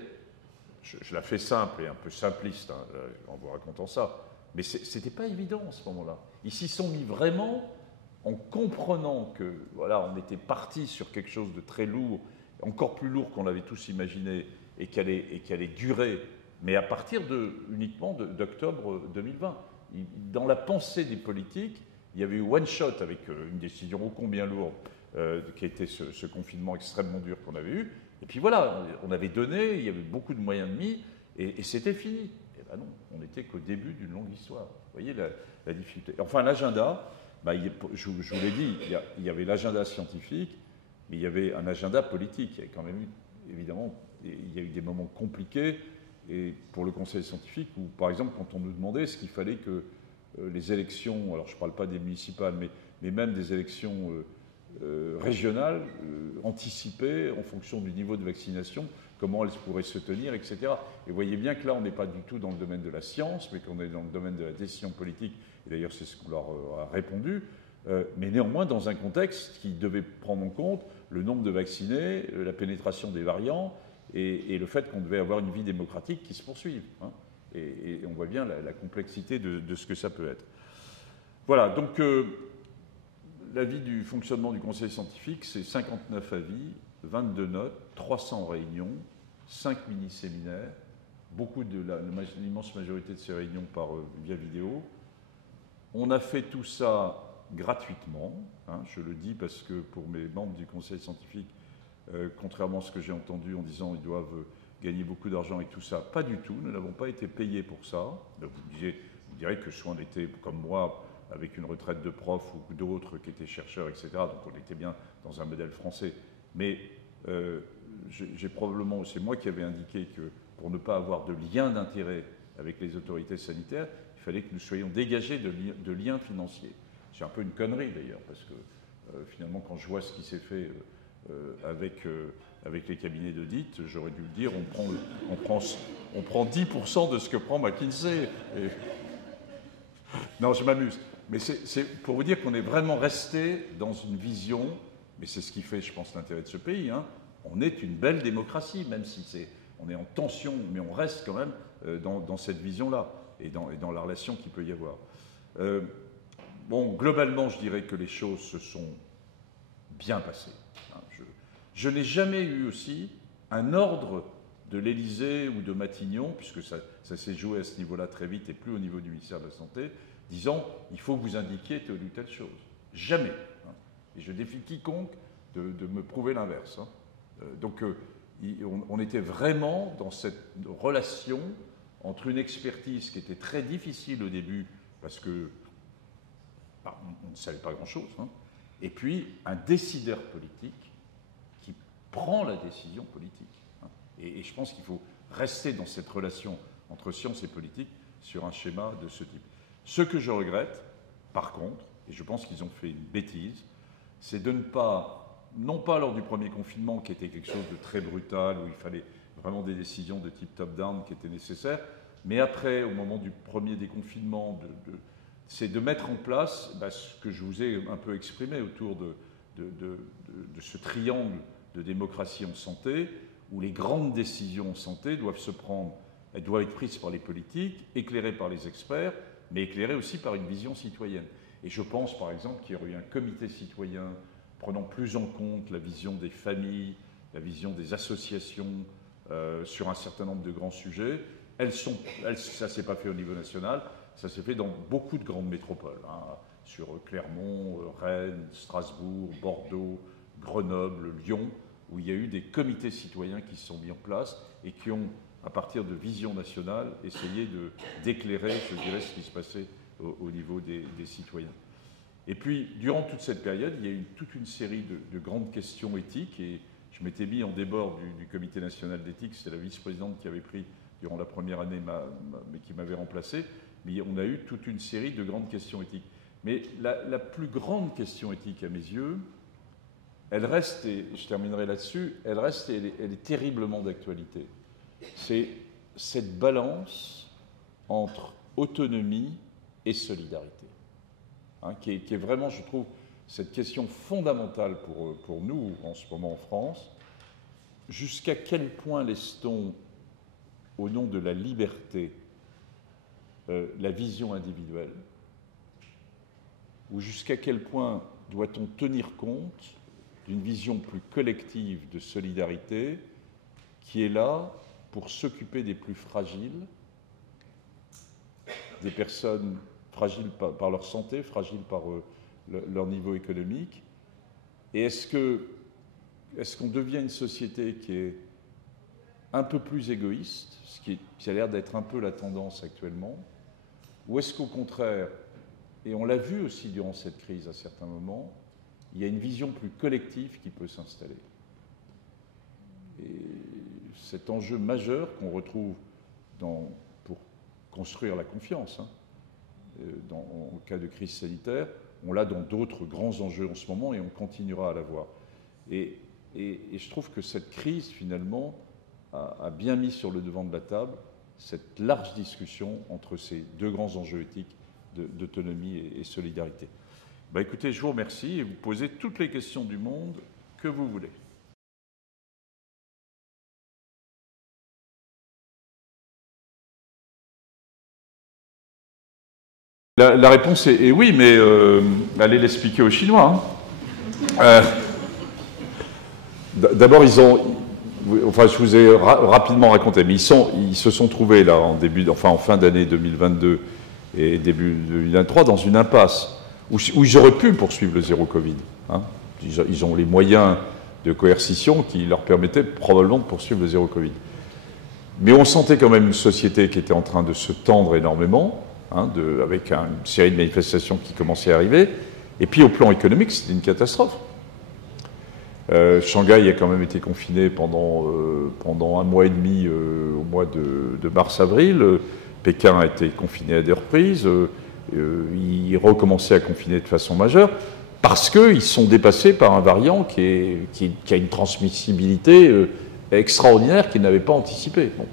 je la fais simple et un peu simpliste, hein, en vous racontant ça, mais ce n'était pas évident en ce moment-là. Ils s'y sont mis vraiment en comprenant que, voilà, on était parti sur quelque chose de très lourd, encore plus lourd qu'on l'avait tous imaginé, et qui allait durer, mais à partir uniquement d'octobre 2020. Dans la pensée des politiques, il y avait eu one shot avec une décision ô combien lourde, qui était ce confinement extrêmement dur qu'on avait eu. Et puis voilà, on avait donné, il y avait beaucoup de moyens de mis, et c'était fini. Et ben non, on n'était qu'au début d'une longue histoire. Vous voyez la difficulté. Enfin, l'agenda, ben, je vous l'ai dit, il y avait l'agenda scientifique, mais il y avait un agenda politique. Il y avait quand même eu, évidemment, il y a eu des moments compliqués, et pour le Conseil scientifique, où, par exemple, quand on nous demandait ce qu'il fallait que les élections, alors je ne parle pas des municipales, mais même des élections régionales, anticipées en fonction du niveau de vaccination, comment elles pourraient se tenir, etc. Et vous voyez bien que là, on n'est pas du tout dans le domaine de la science, mais qu'on est dans le domaine de la décision politique, et d'ailleurs c'est ce qu'on leur a répondu, mais néanmoins dans un contexte qui devait prendre en compte le nombre de vaccinés, la pénétration des variants, et le fait qu'on devait avoir une vie démocratique qui se poursuive. Hein. Et on voit bien la complexité de ce que ça peut être. Voilà, donc l'avis du fonctionnement du Conseil scientifique, c'est 59 avis, 22 notes, 300 réunions, 5 mini-séminaires, l'immense majorité de ces réunions via vidéo. On a fait tout ça gratuitement, hein, je le dis parce que pour mes membres du Conseil scientifique, contrairement à ce que j'ai entendu en disant qu'ils doivent gagner beaucoup d'argent et tout ça, pas du tout, nous n'avons pas été payés pour ça. Donc vous direz que soit on était, comme moi, avec une retraite de prof ou d'autres qui étaient chercheurs, etc., donc on était bien dans un modèle français. Mais j'ai probablement, c'est moi qui avais indiqué que pour ne pas avoir de lien d'intérêt avec les autorités sanitaires, il fallait que nous soyons dégagés de liens financiers. C'est un peu une connerie d'ailleurs, parce que finalement, quand je vois ce qui s'est fait avec les cabinets d'audit, j'aurais dû le dire, on prend 10% de ce que prend McKinsey. Non, je m'amuse. Mais c'est pour vous dire qu'on est vraiment resté dans une vision, mais c'est ce qui fait, je pense, l'intérêt de ce pays. Hein. On est une belle démocratie, même si on est en tension, mais on reste quand même dans cette vision-là et dans la relation qu'il peut y avoir. Bon, globalement, je dirais que les choses se sont bien passées. Hein. Je n'ai jamais eu aussi un ordre de l'Élysée ou de Matignon, puisque ça s'est joué à ce niveau-là très vite et plus au niveau du ministère de la Santé, disant il faut que vous indiquiez telle ou telle chose. Jamais. Hein. Et je défie quiconque de me prouver l'inverse. Hein. Donc on était vraiment dans cette relation entre une expertise qui était très difficile au début, parce que on ne savait pas grand-chose, hein, et puis un décideur politique qui prend la décision politique. Hein. Et je pense qu'il faut rester dans cette relation entre science et politique sur un schéma de ce type. Ce que je regrette, par contre, et je pense qu'ils ont fait une bêtise, c'est de ne pas, non pas lors du premier confinement, qui était quelque chose de très brutal, où il fallait vraiment des décisions de type top-down qui étaient nécessaires, mais après, au moment du premier déconfinement, c'est de mettre en place ce que je vous ai un peu exprimé autour de ce triangle de démocratie en santé, où les grandes décisions en santé doivent se prendre, elles doivent être prises par les politiques, éclairées par les experts, mais éclairées aussi par une vision citoyenne. Et je pense par exemple qu'il y aurait eu un comité citoyen prenant plus en compte la vision des familles, la vision des associations sur un certain nombre de grands sujets. Ça ne s'est pas fait au niveau national, ça s'est fait dans beaucoup de grandes métropoles, hein, sur Clermont, Rennes, Strasbourg, Bordeaux, Grenoble, Lyon, où il y a eu des comités citoyens qui se sont mis en place et qui ont, à partir de vision nationale, essayé d'éclairer, je dirais, ce qui se passait au niveau des citoyens. Et puis, durant toute cette période, il y a eu toute une série de grandes questions éthiques, et je je m'étais mis en débord du comité national d'éthique, c'était la vice-présidente qui avait pris durant la première année, mais qui m'avait remplacé. Mais on a eu toute une série de grandes questions éthiques. Mais la plus grande question éthique à mes yeux, elle reste, et je terminerai là-dessus, elle reste et elle est terriblement d'actualité. C'est cette balance entre autonomie et solidarité, hein, qui est vraiment, je trouve, cette question fondamentale pour nous, en ce moment en France. Jusqu'à quel point laisse-t-on, au nom de la liberté, la vision individuelle, ou jusqu'à quel point doit-on tenir compte d'une vision plus collective de solidarité qui est là pour s'occuper des plus fragiles, des personnes fragiles par leur santé, fragiles par leur niveau économique. Et est-ce qu'on devient une société qui est un peu plus égoïste, ce qui a l'air d'être un peu la tendance actuellement, ou est-ce qu'au contraire, et on l'a vu aussi durant cette crise à certains moments, il y a une vision plus collective qui peut s'installer. Et cet enjeu majeur qu'on retrouve pour construire la confiance, hein, en cas de crise sanitaire, on l'a dans d'autres grands enjeux en ce moment et on continuera à l'avoir. Et je trouve que cette crise, finalement, a bien mis sur le devant de la table cette large discussion entre ces deux grands enjeux éthiques d'autonomie et solidarité. Ben écoutez, je vous remercie et vous posez toutes les questions du monde que vous voulez. La réponse est oui, mais allez l'expliquer aux Chinois. Hein. D'abord, enfin, je vous ai rapidement raconté, mais ils se sont trouvés là en fin d'année 2022 et début 2023 dans une impasse où ils auraient pu poursuivre le zéro Covid. Hein. Ils ont les moyens de coercition qui leur permettaient probablement de poursuivre le zéro Covid. Mais on sentait quand même une société qui était en train de se tendre énormément, hein, avec une série de manifestations qui commençaient à arriver. Et puis au plan économique, c'était une catastrophe. Shanghai a quand même été confiné pendant un mois et demi au mois de mars-avril. Pékin a été confiné à des reprises. Ils recommençaient à confiner de façon majeure parce qu'ils sont dépassés par un variant qui a une transmissibilité extraordinaire qu'ils n'avaient pas anticipée. Bon.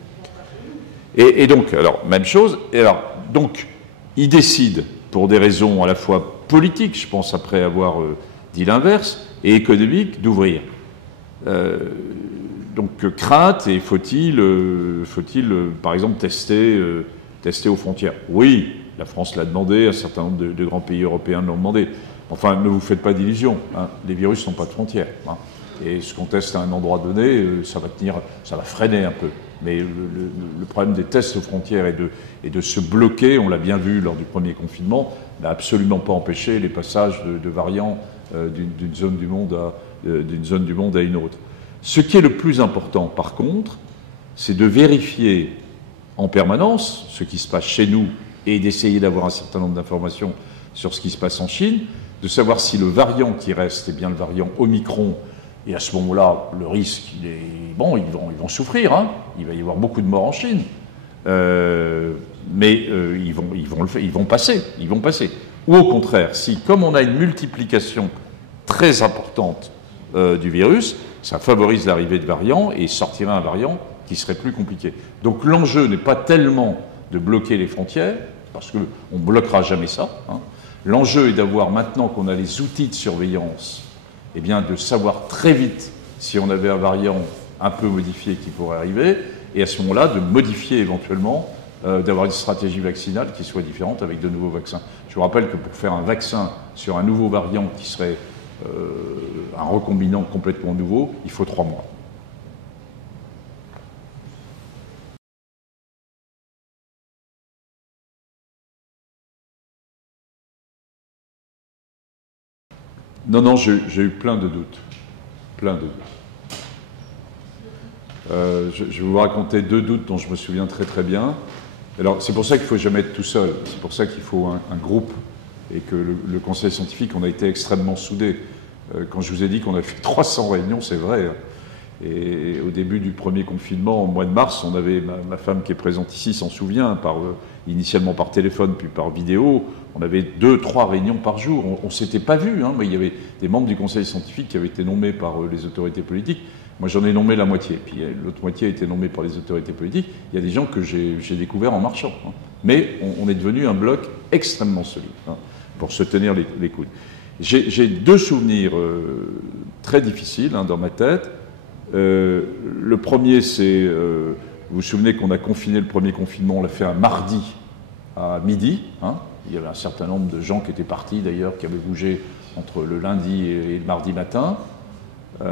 Et donc, alors, même chose. Et alors, donc, ils décident, pour des raisons à la fois politiques, je pense, après avoir dit l'inverse, et économiques, d'ouvrir. Donc, crainte, et faut-il par exemple, tester aux frontières? Oui, la France l'a demandé, un certain nombre de grands pays européens l'ont demandé. Enfin, ne vous faites pas d'illusions, hein, les virus n'ont pas de frontières. Hein, et ce qu'on teste à un endroit donné, ça va freiner un peu. Mais le problème des tests aux frontières et de se bloquer, on l'a bien vu lors du premier confinement, n'a absolument pas empêché les passages de variants d'une zone du monde à une autre. Ce qui est le plus important, par contre, c'est de vérifier en permanence ce qui se passe chez nous et d'essayer d'avoir un certain nombre d'informations sur ce qui se passe en Chine, de savoir si le variant qui reste est bien le variant Omicron. Et à ce moment-là, le risque, bon, ils vont souffrir. Hein. Il va y avoir beaucoup de morts en Chine. Mais ils vont passer. Ou au contraire, si, comme on a une multiplication très importante du virus, ça favorise l'arrivée de variants et sortirait un variant qui serait plus compliqué. Donc l'enjeu n'est pas tellement de bloquer les frontières, parce qu'on ne bloquera jamais ça. Hein. L'enjeu est d'avoir, maintenant qu'on a les outils de surveillance, eh bien, de savoir très vite si on avait un variant un peu modifié qui pourrait arriver, et à ce moment-là, de modifier éventuellement, d'avoir une stratégie vaccinale qui soit différente avec de nouveaux vaccins. Je vous rappelle que pour faire un vaccin sur un nouveau variant qui serait un recombinant complètement nouveau, il faut 3 mois. Non, j'ai eu plein de doutes. Je vais vous raconter 2 doutes dont je me souviens très très bien. Alors, c'est pour ça qu'il ne faut jamais être tout seul. C'est pour ça qu'il faut un groupe et que le conseil scientifique, on a été extrêmement soudés. Quand je vous ai dit qu'on a fait 300 réunions, c'est vrai. Et au début du premier confinement, au mois de mars, on avait, ma femme qui est présente ici s'en souvient, initialement par téléphone, puis par vidéo, on avait 2-3 réunions par jour. On ne s'était pas vus. Hein. Il y avait des membres du conseil scientifique qui avaient été nommés par les autorités politiques. Moi, j'en ai nommé la moitié. Puis l'autre moitié a été nommée par les autorités politiques. Il y a des gens que j'ai découverts en marchant. Hein. Mais on est devenu un bloc extrêmement solide, hein, pour se tenir les coudes. J'ai 2 souvenirs très difficiles, hein, dans ma tête. Le premier, c'est, vous vous souvenez qu'on a confiné le premier confinement, on l'a fait un mardi à midi. Hein. Il y avait un certain nombre de gens qui étaient partis d'ailleurs, qui avaient bougé entre le lundi et le mardi matin. Et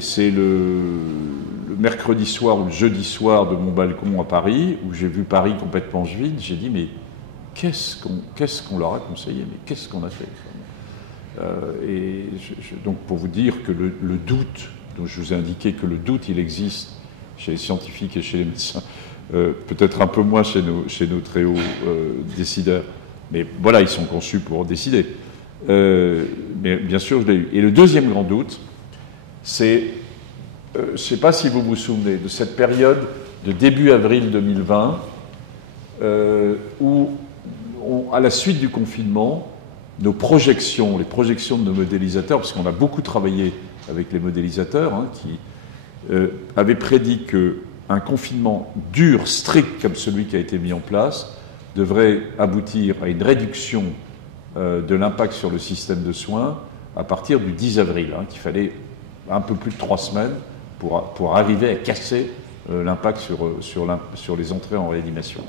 c'est le mercredi soir ou le jeudi soir de mon balcon à Paris, où j'ai vu Paris complètement vide. J'ai dit, mais qu'est-ce qu'on leur a conseillé? Mais qu'est-ce qu'on a fait? Donc pour vous dire que le doute, dont je vous ai indiqué que le doute, il existe chez les scientifiques et chez les médecins, peut-être un peu moins chez nos très hauts décideurs, mais voilà, ils sont conçus pour décider. Mais bien sûr, je l'ai eu. Et le deuxième grand doute, c'est, je ne sais pas si vous vous souvenez de cette période de début avril 2020, où, à la suite du confinement, nos projections, les projections de nos modélisateurs, parce qu'on a beaucoup travaillé avec les modélisateurs, hein, qui avaient prédit qu'un confinement dur, strict comme celui qui a été mis en place, devrait aboutir à une réduction de l'impact sur le système de soins à partir du 10 avril, hein, qu'il fallait un peu plus de 3 semaines pour arriver à casser l'impact sur les entrées en réanimation.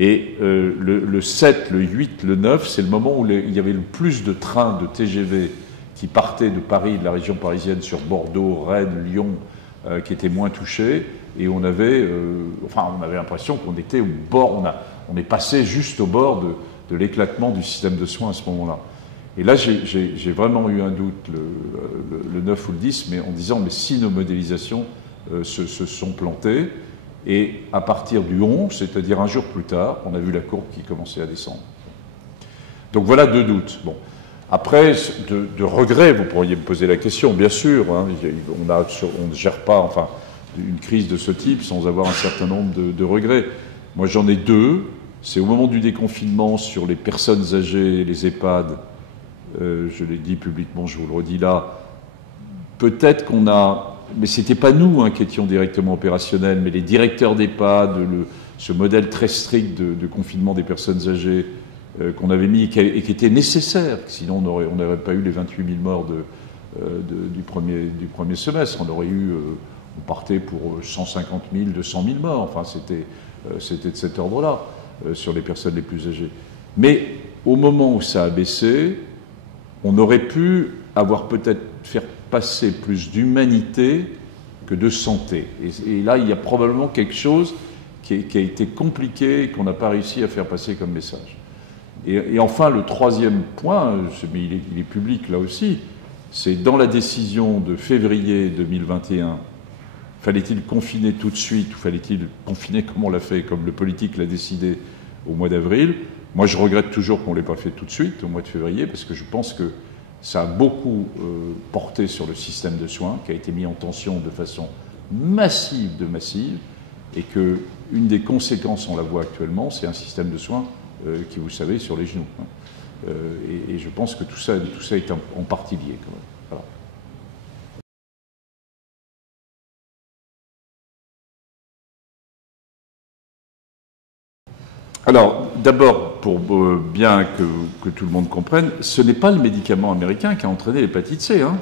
Et le 7, le 8, le 9, c'est le moment où il y avait le plus de trains de TGV qui partaient de Paris, de la région parisienne, sur Bordeaux, Rennes, Lyon, qui étaient moins touchés. Et on avait l'impression qu'on était au bord, on est passé juste au bord de l'éclatement du système de soins à ce moment-là. Et là, j'ai vraiment eu un doute le 9 ou le 10, mais en disant, mais si nos modélisations se sont plantées, et à partir du 11, c'est-à-dire un jour plus tard, on a vu la courbe qui commençait à descendre. Donc voilà 2 doutes. Bon. Après, de regrets, vous pourriez me poser la question, bien sûr. Hein, on ne gère pas une crise de ce type sans avoir un certain nombre de regrets. Moi, j'en ai 2. C'est au moment du déconfinement sur les personnes âgées, les EHPAD. Je l'ai dit publiquement, je vous le redis là. Peut-être qu'on a... Mais ce n'était pas nous, hein, qui étions directement opérationnels, mais les directeurs d'EHPAD, ce modèle très strict de confinement des personnes âgées qu'on avait mis et qui était nécessaire. Sinon, on n'aurait pas eu les 28 000 morts du premier semestre. On partait pour 150 000, 200 000 morts. Enfin, c'était de cet ordre-là, sur les personnes les plus âgées. Mais au moment où ça a baissé, on aurait pu avoir peut-être faire passer plus d'humanité que de santé. Et là, il y a probablement quelque chose qui a été compliqué et qu'on n'a pas réussi à faire passer comme message. Et enfin, le troisième point, mais il est public là aussi, c'est dans la décision de février 2021, fallait-il confiner tout de suite ou fallait-il confiner comme on l'a fait, comme le politique l'a décidé au mois d'avril? Moi, je regrette toujours qu'on ne l'ait pas fait tout de suite, au mois de février, parce que je pense que ça a beaucoup porté sur le système de soins, qui a été mis en tension de façon massive, et qu'une des conséquences, on la voit actuellement, c'est un système de soins qui, vous savez, sur les genoux. Hein. Et je pense que tout ça est en partie lié, quand même. Voilà. Alors, d'abord, pour bien que tout le monde comprenne, ce n'est pas le médicament américain qui a entraîné l'hépatite C. Hein.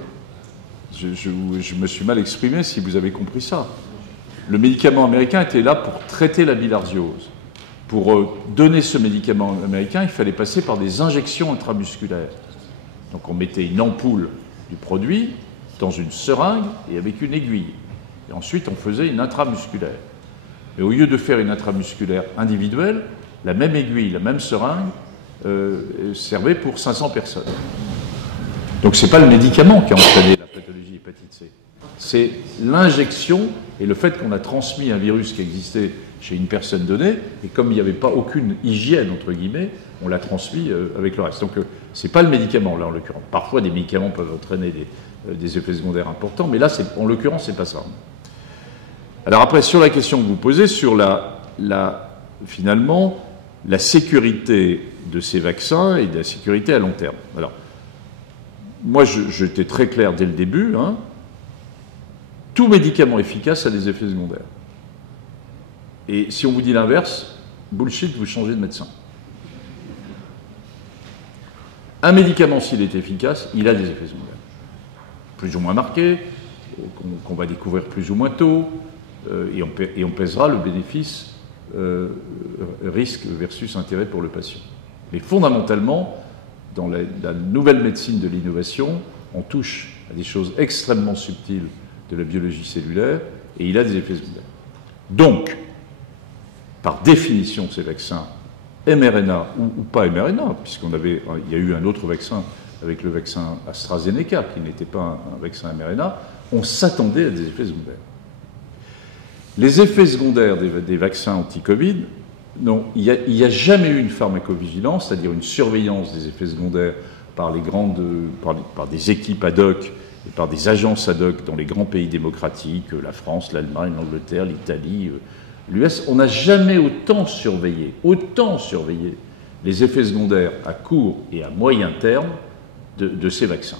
Je me suis mal exprimé si vous avez compris ça. Le médicament américain était là pour traiter la bilharziose. Pour donner ce médicament américain, il fallait passer par des injections intramusculaires. Donc on mettait une ampoule du produit dans une seringue et avec une aiguille. Et ensuite, on faisait une intramusculaire. Et au lieu de faire une intramusculaire individuelle, la même aiguille, la même seringue servait pour 500 personnes. Donc ce n'est pas le médicament qui a entraîné la pathologie hépatite C. C'est l'injection et le fait qu'on a transmis un virus qui existait chez une personne donnée, et comme il n'y avait pas aucune hygiène, entre guillemets, on l'a transmis avec le reste. Donc ce n'est pas le médicament, là, en l'occurrence. Parfois, des médicaments peuvent entraîner des effets secondaires importants, mais là, en l'occurrence, ce n'est pas ça. Alors après, sur la question que vous posez, sur finalement, la sécurité de ces vaccins et de la sécurité à long terme. Alors, moi, j'étais très clair dès le début, hein, tout médicament efficace a des effets secondaires. Et si on vous dit l'inverse, bullshit, vous changez de médecin. Un médicament, s'il est efficace, il a des effets secondaires. Plus ou moins marqués, qu'on va découvrir plus ou moins tôt, et on pèsera le bénéfice risque versus intérêt pour le patient. Mais fondamentalement, dans la nouvelle médecine de l'innovation, on touche à des choses extrêmement subtiles de la biologie cellulaire, et il a des effets secondaires. Donc, par définition, ces vaccins mRNA ou pas mRNA, il y a eu un autre vaccin avec le vaccin AstraZeneca, qui n'était pas un vaccin mRNA, on s'attendait à des effets secondaires. Les effets secondaires des vaccins anti-Covid, non, il n'y a jamais eu une pharmacovigilance, c'est-à-dire une surveillance des effets secondaires par des équipes ad hoc et par des agences ad hoc dans les grands pays démocratiques, la France, l'Allemagne, l'Angleterre, l'Italie, l'US. On n'a jamais autant surveillé les effets secondaires à court et à moyen terme de ces vaccins.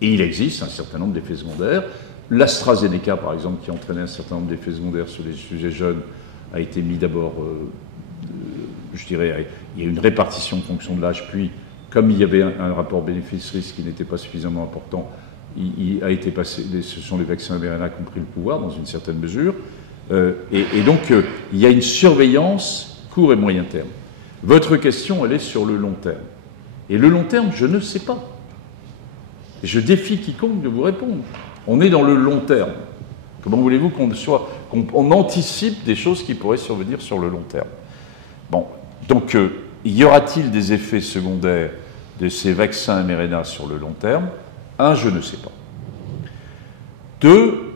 Et il existe un certain nombre d'effets secondaires. L'AstraZeneca, par exemple, qui entraînait un certain nombre d'effets secondaires sur les sujets jeunes, a été mis d'abord, je dirais, il y a une répartition en fonction de l'âge, puis, comme il y avait un rapport bénéfice-risque qui n'était pas suffisamment important, il a été passé, ce sont les vaccins mRNA qui ont pris le pouvoir, dans une certaine mesure, et donc, il y a une surveillance court et moyen terme. Votre question, elle est sur le long terme. Et le long terme, je ne sais pas. Je défie quiconque de vous répondre. On est dans le long terme. Comment voulez-vous qu'on anticipe des choses qui pourraient survenir sur le long terme? Bon, donc, y aura-t-il des effets secondaires de ces vaccins mRNA sur le long terme? Un, je ne sais pas. Deux,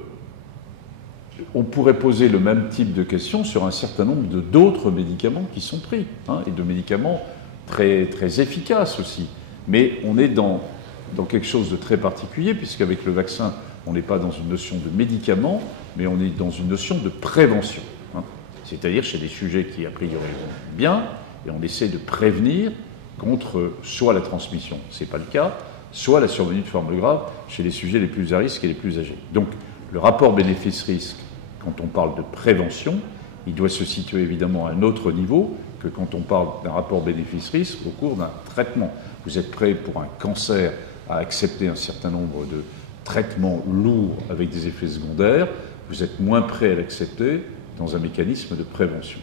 on pourrait poser le même type de questions sur un certain nombre d'autres médicaments qui sont pris, hein, et de médicaments très, très efficaces aussi. Mais on est dans quelque chose de très particulier, puisqu'avec le vaccin, on n'est pas dans une notion de médicament, mais on est dans une notion de prévention. Hein. C'est-à-dire chez des sujets qui, a priori, vont bien, et on essaie de prévenir contre soit la transmission, ce n'est pas le cas, soit la survenue de formes graves chez les sujets les plus à risque et les plus âgés. Donc, le rapport bénéfice-risque, quand on parle de prévention, il doit se situer évidemment à un autre niveau que quand on parle d'un rapport bénéfice-risque au cours d'un traitement. Vous êtes prêt pour un cancer à accepter un certain nombre de traitements lourds avec des effets secondaires, vous êtes moins prêt à l'accepter dans un mécanisme de prévention.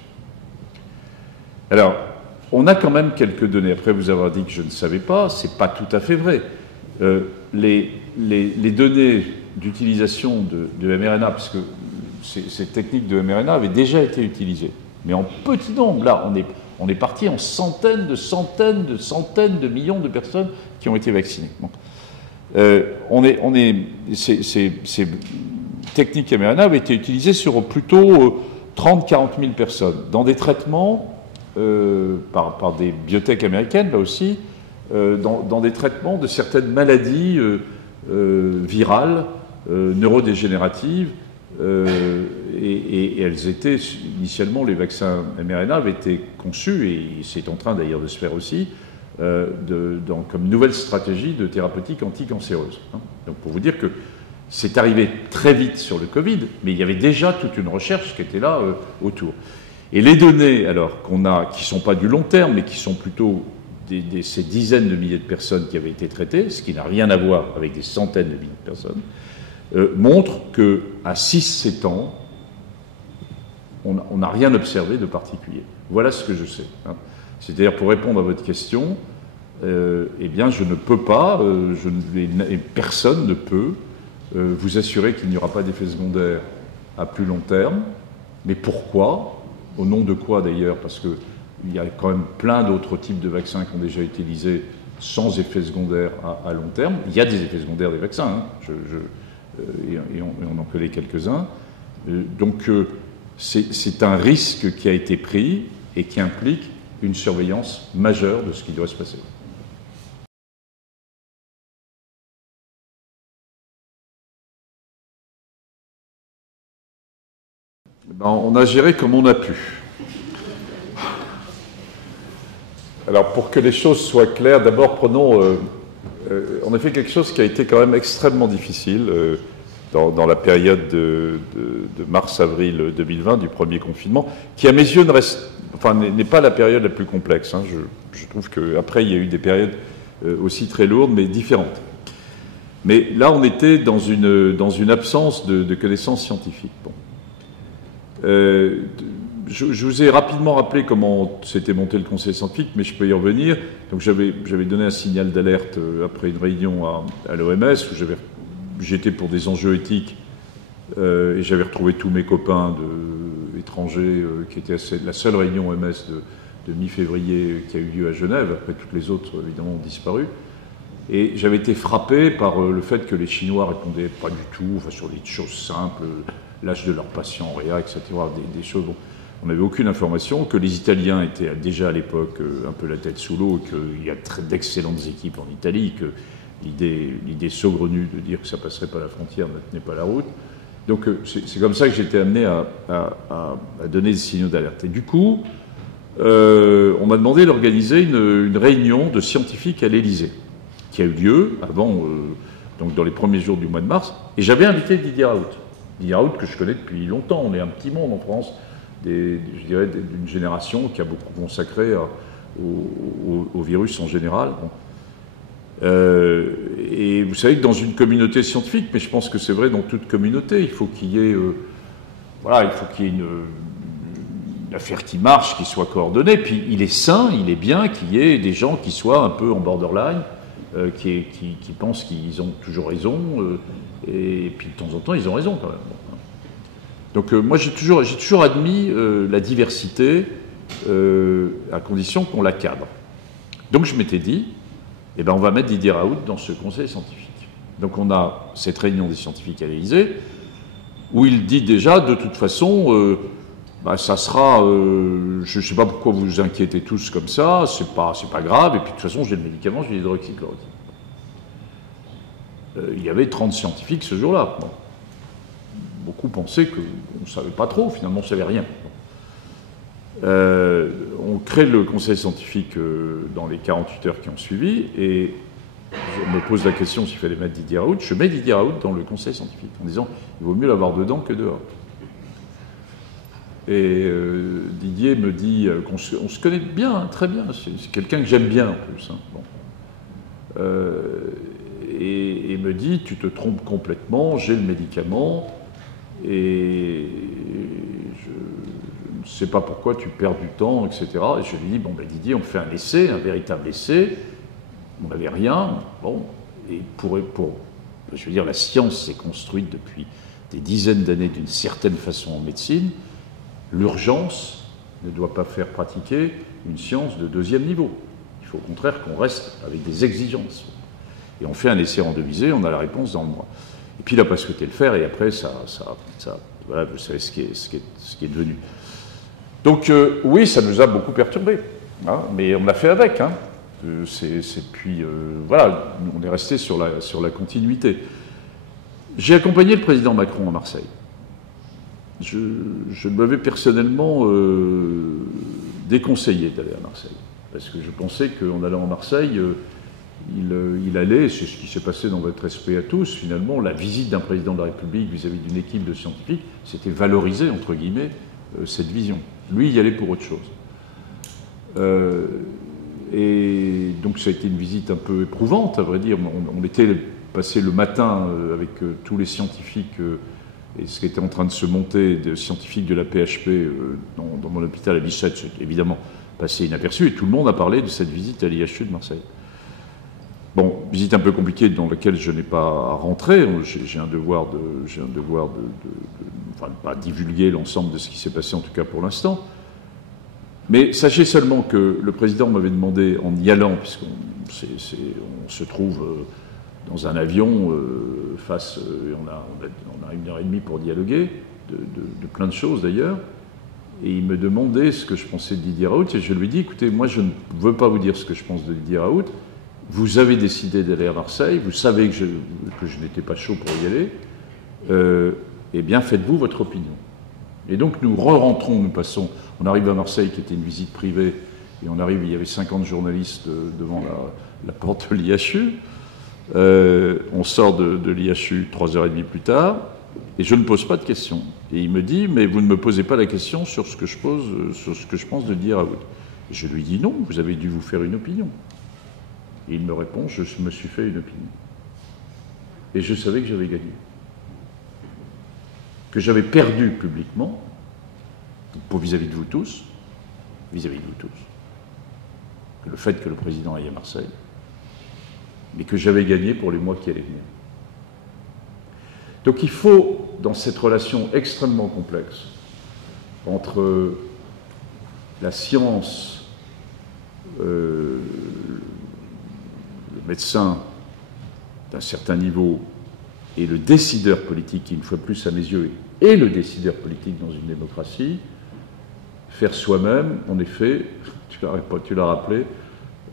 Alors, on a quand même quelques données. Après vous avoir dit que je ne savais pas, ce n'est pas tout à fait vrai. Les données d'utilisation de mRNA, parce que ces techniques de mRNA avaient déjà été utilisées, mais en petit nombre. Là, on est parti en centaines de millions de personnes qui ont été vaccinées. Bon. Ces techniques mRNA avaient été utilisées sur plutôt 30-40 000 personnes, dans des traitements par des biotech américaines, là aussi, dans des traitements de certaines maladies virales, neurodégénératives, et elles étaient, initialement, les vaccins mRNA avaient été conçus, et c'est en train d'ailleurs de se faire aussi, comme nouvelle stratégie de thérapeutique anticancéreuse. Hein. Donc pour vous dire que c'est arrivé très vite sur le Covid, mais il y avait déjà toute une recherche qui était là autour. Et les données, alors, qu'on a, qui ne sont pas du long terme, mais qui sont plutôt ces dizaines de milliers de personnes qui avaient été traitées, ce qui n'a rien à voir avec des centaines de milliers de personnes, montrent qu'à 6-7 ans, on n'a rien observé de particulier. Voilà ce que je sais. Hein. C'est-à-dire, pour répondre à votre question, eh bien, je ne peux pas, et personne ne peut vous assurer qu'il n'y aura pas d'effet secondaire à plus long terme. Mais pourquoi? Au nom de quoi d'ailleurs? Parce qu'il y a quand même plein d'autres types de vaccins qui ont déjà été utilisés sans effet secondaire à long terme. Il y a des effets secondaires des vaccins, hein, et on en connaît quelques-uns. Donc, c'est un risque qui a été pris et qui implique une surveillance majeure de ce qui doit se passer. Ben, on a géré comme on a pu. Alors, pour que les choses soient claires, d'abord prenons en effet quelque chose qui a été quand même extrêmement difficile dans la période de mars-avril 2020, du premier confinement, qui à mes yeux n'est pas la période la plus complexe. Hein. Je trouve qu'après, il y a eu des périodes aussi très lourdes, mais différentes. Mais là, on était dans une absence de connaissances scientifiques. Bon. Je vous ai rapidement rappelé comment s'était monté le conseil scientifique, mais je peux y revenir. Donc j'avais donné un signal d'alerte après une réunion à l'OMS, où j'étais pour des enjeux éthiques, et j'avais retrouvé tous mes copains étrangers, qui étaient à la seule réunion OMS de mi-février qui a eu lieu à Genève. Après, toutes les autres, évidemment, ont disparu. Et j'avais été frappé par le fait que les Chinois répondaient pas du tout, enfin, sur des choses simples, l'âge de leurs patients, réa, etc., des choses dont on n'avait aucune information, que les Italiens étaient déjà à l'époque un peu la tête sous l'eau, qu'il y a d'excellentes équipes en Italie, que l'idée saugrenue de dire que ça passerait pas la frontière ne tenait pas la route. Donc c'est comme ça que j'ai été amené à donner des signaux d'alerte. Et du coup, on m'a demandé d'organiser une réunion de scientifiques à l'Élysée, qui a eu lieu avant, donc dans les premiers jours du mois de mars, et j'avais invité Didier Raoult. Didier Raoult, que je connais depuis longtemps, on est un petit monde en France, je dirais d'une génération qui a beaucoup consacré au virus en général. Bon. Et vous savez que dans une communauté scientifique, mais je pense que c'est vrai dans toute communauté, il faut qu'il y ait, une affaire qui marche, qui soit coordonnée. Puis il est sain, il est bien qu'il y ait des gens qui soient un peu en borderline, qui pensent qu'ils ont toujours raison, et puis de temps en temps ils ont raison quand même. Donc moi j'ai toujours admis la diversité à condition qu'on la cadre. Donc je m'étais dit, eh ben, on va mettre Didier Raoult dans ce conseil scientifique. Donc on a cette réunion des scientifiques à l'Élysée, où il dit déjà, de toute façon, ça sera, je ne sais pas pourquoi vous vous inquiétez tous comme ça, c'est pas grave, et puis de toute façon j'ai le médicament, j'ai l'hydroxychloroquine. Il y avait 30 scientifiques ce jour-là. Bon. Beaucoup pensaient qu'on ne savait pas trop, finalement on ne savait rien. On crée le conseil scientifique dans les 48 heures qui ont suivi, et je me pose la question s'il fallait mettre Didier Raoult. Je mets Didier Raoult dans le conseil scientifique en disant il vaut mieux l'avoir dedans que dehors. Et Didier me dit qu'on se connaît bien, hein, très bien, c'est quelqu'un que j'aime bien en plus. Hein. Bon. Et me dit tu te trompes complètement, j'ai le médicament, et je ne sais pas pourquoi tu perds du temps, etc. Et je lui dis, bon ben Didier, on fait un essai, un véritable essai, on n'avait rien, bon, et je veux dire, la science s'est construite depuis des dizaines d'années d'une certaine façon en médecine, l'urgence ne doit pas faire pratiquer une science de deuxième niveau. Il faut au contraire qu'on reste avec des exigences. Et on fait un essai randomisé, on a la réponse dans le mois. Et puis il n'a pas souhaité le faire, et après, voilà, vous savez ce qui est devenu. Donc oui, ça nous a beaucoup perturbés, hein, mais on a fait avec. Hein. Puis voilà, on est resté sur la continuité. J'ai accompagné le président Macron à Marseille. Je m'avais personnellement déconseillé d'aller à Marseille, parce que je pensais qu'en allant à Marseille, il allait, c'est ce qui s'est passé dans votre respect à tous, finalement, la visite d'un président de la République vis-à-vis d'une équipe de scientifiques, c'était valoriser, entre guillemets, cette vision. Lui, il y allait pour autre chose. Et donc ça a été une visite un peu éprouvante, à vrai dire. On était passé le matin avec tous les scientifiques et ce qui était en train de se monter, des scientifiques de la PHP dans mon hôpital à Bicêtre, c'est évidemment passé inaperçu, et tout le monde a parlé de cette visite à l'IHU de Marseille. Bon, visite un peu compliquée dans laquelle je n'ai pas à rentrer. J'ai un devoir de pas divulguer l'ensemble de ce qui s'est passé, en tout cas pour l'instant. Mais sachez seulement que le président m'avait demandé, en y allant, puisqu'on se trouve dans un avion, on a 1h30 pour dialoguer, de plein de choses d'ailleurs, et il me demandait ce que je pensais de Didier Raoult, et je lui dis, écoutez, moi je ne veux pas vous dire ce que je pense de Didier Raoult, vous avez décidé d'aller à Marseille, vous savez que je n'étais pas chaud pour y aller, eh bien faites-vous votre opinion. Et donc nous re-rentrons, on arrive à Marseille qui était une visite privée, et on arrive, il y avait 50 journalistes devant la porte de l'IHU, on sort de l'IHU 3h30 plus tard, et je ne pose pas de questions. Et il me dit, mais vous ne me posez pas la question sur ce que je pense de Didier Raoult. Et je lui dis, non, vous avez dû vous faire une opinion. Et il me répond, je me suis fait une opinion. Et je savais que j'avais gagné. Que j'avais perdu publiquement, vis-à-vis de vous tous, que le fait que le président aille à Marseille, mais que j'avais gagné pour les mois qui allaient venir. Donc il faut, dans cette relation extrêmement complexe entre la science, le médecin d'un certain niveau et le décideur politique, qui une fois de plus à mes yeux est le décideur politique dans une démocratie, faire soi-même, en effet, tu l'as rappelé,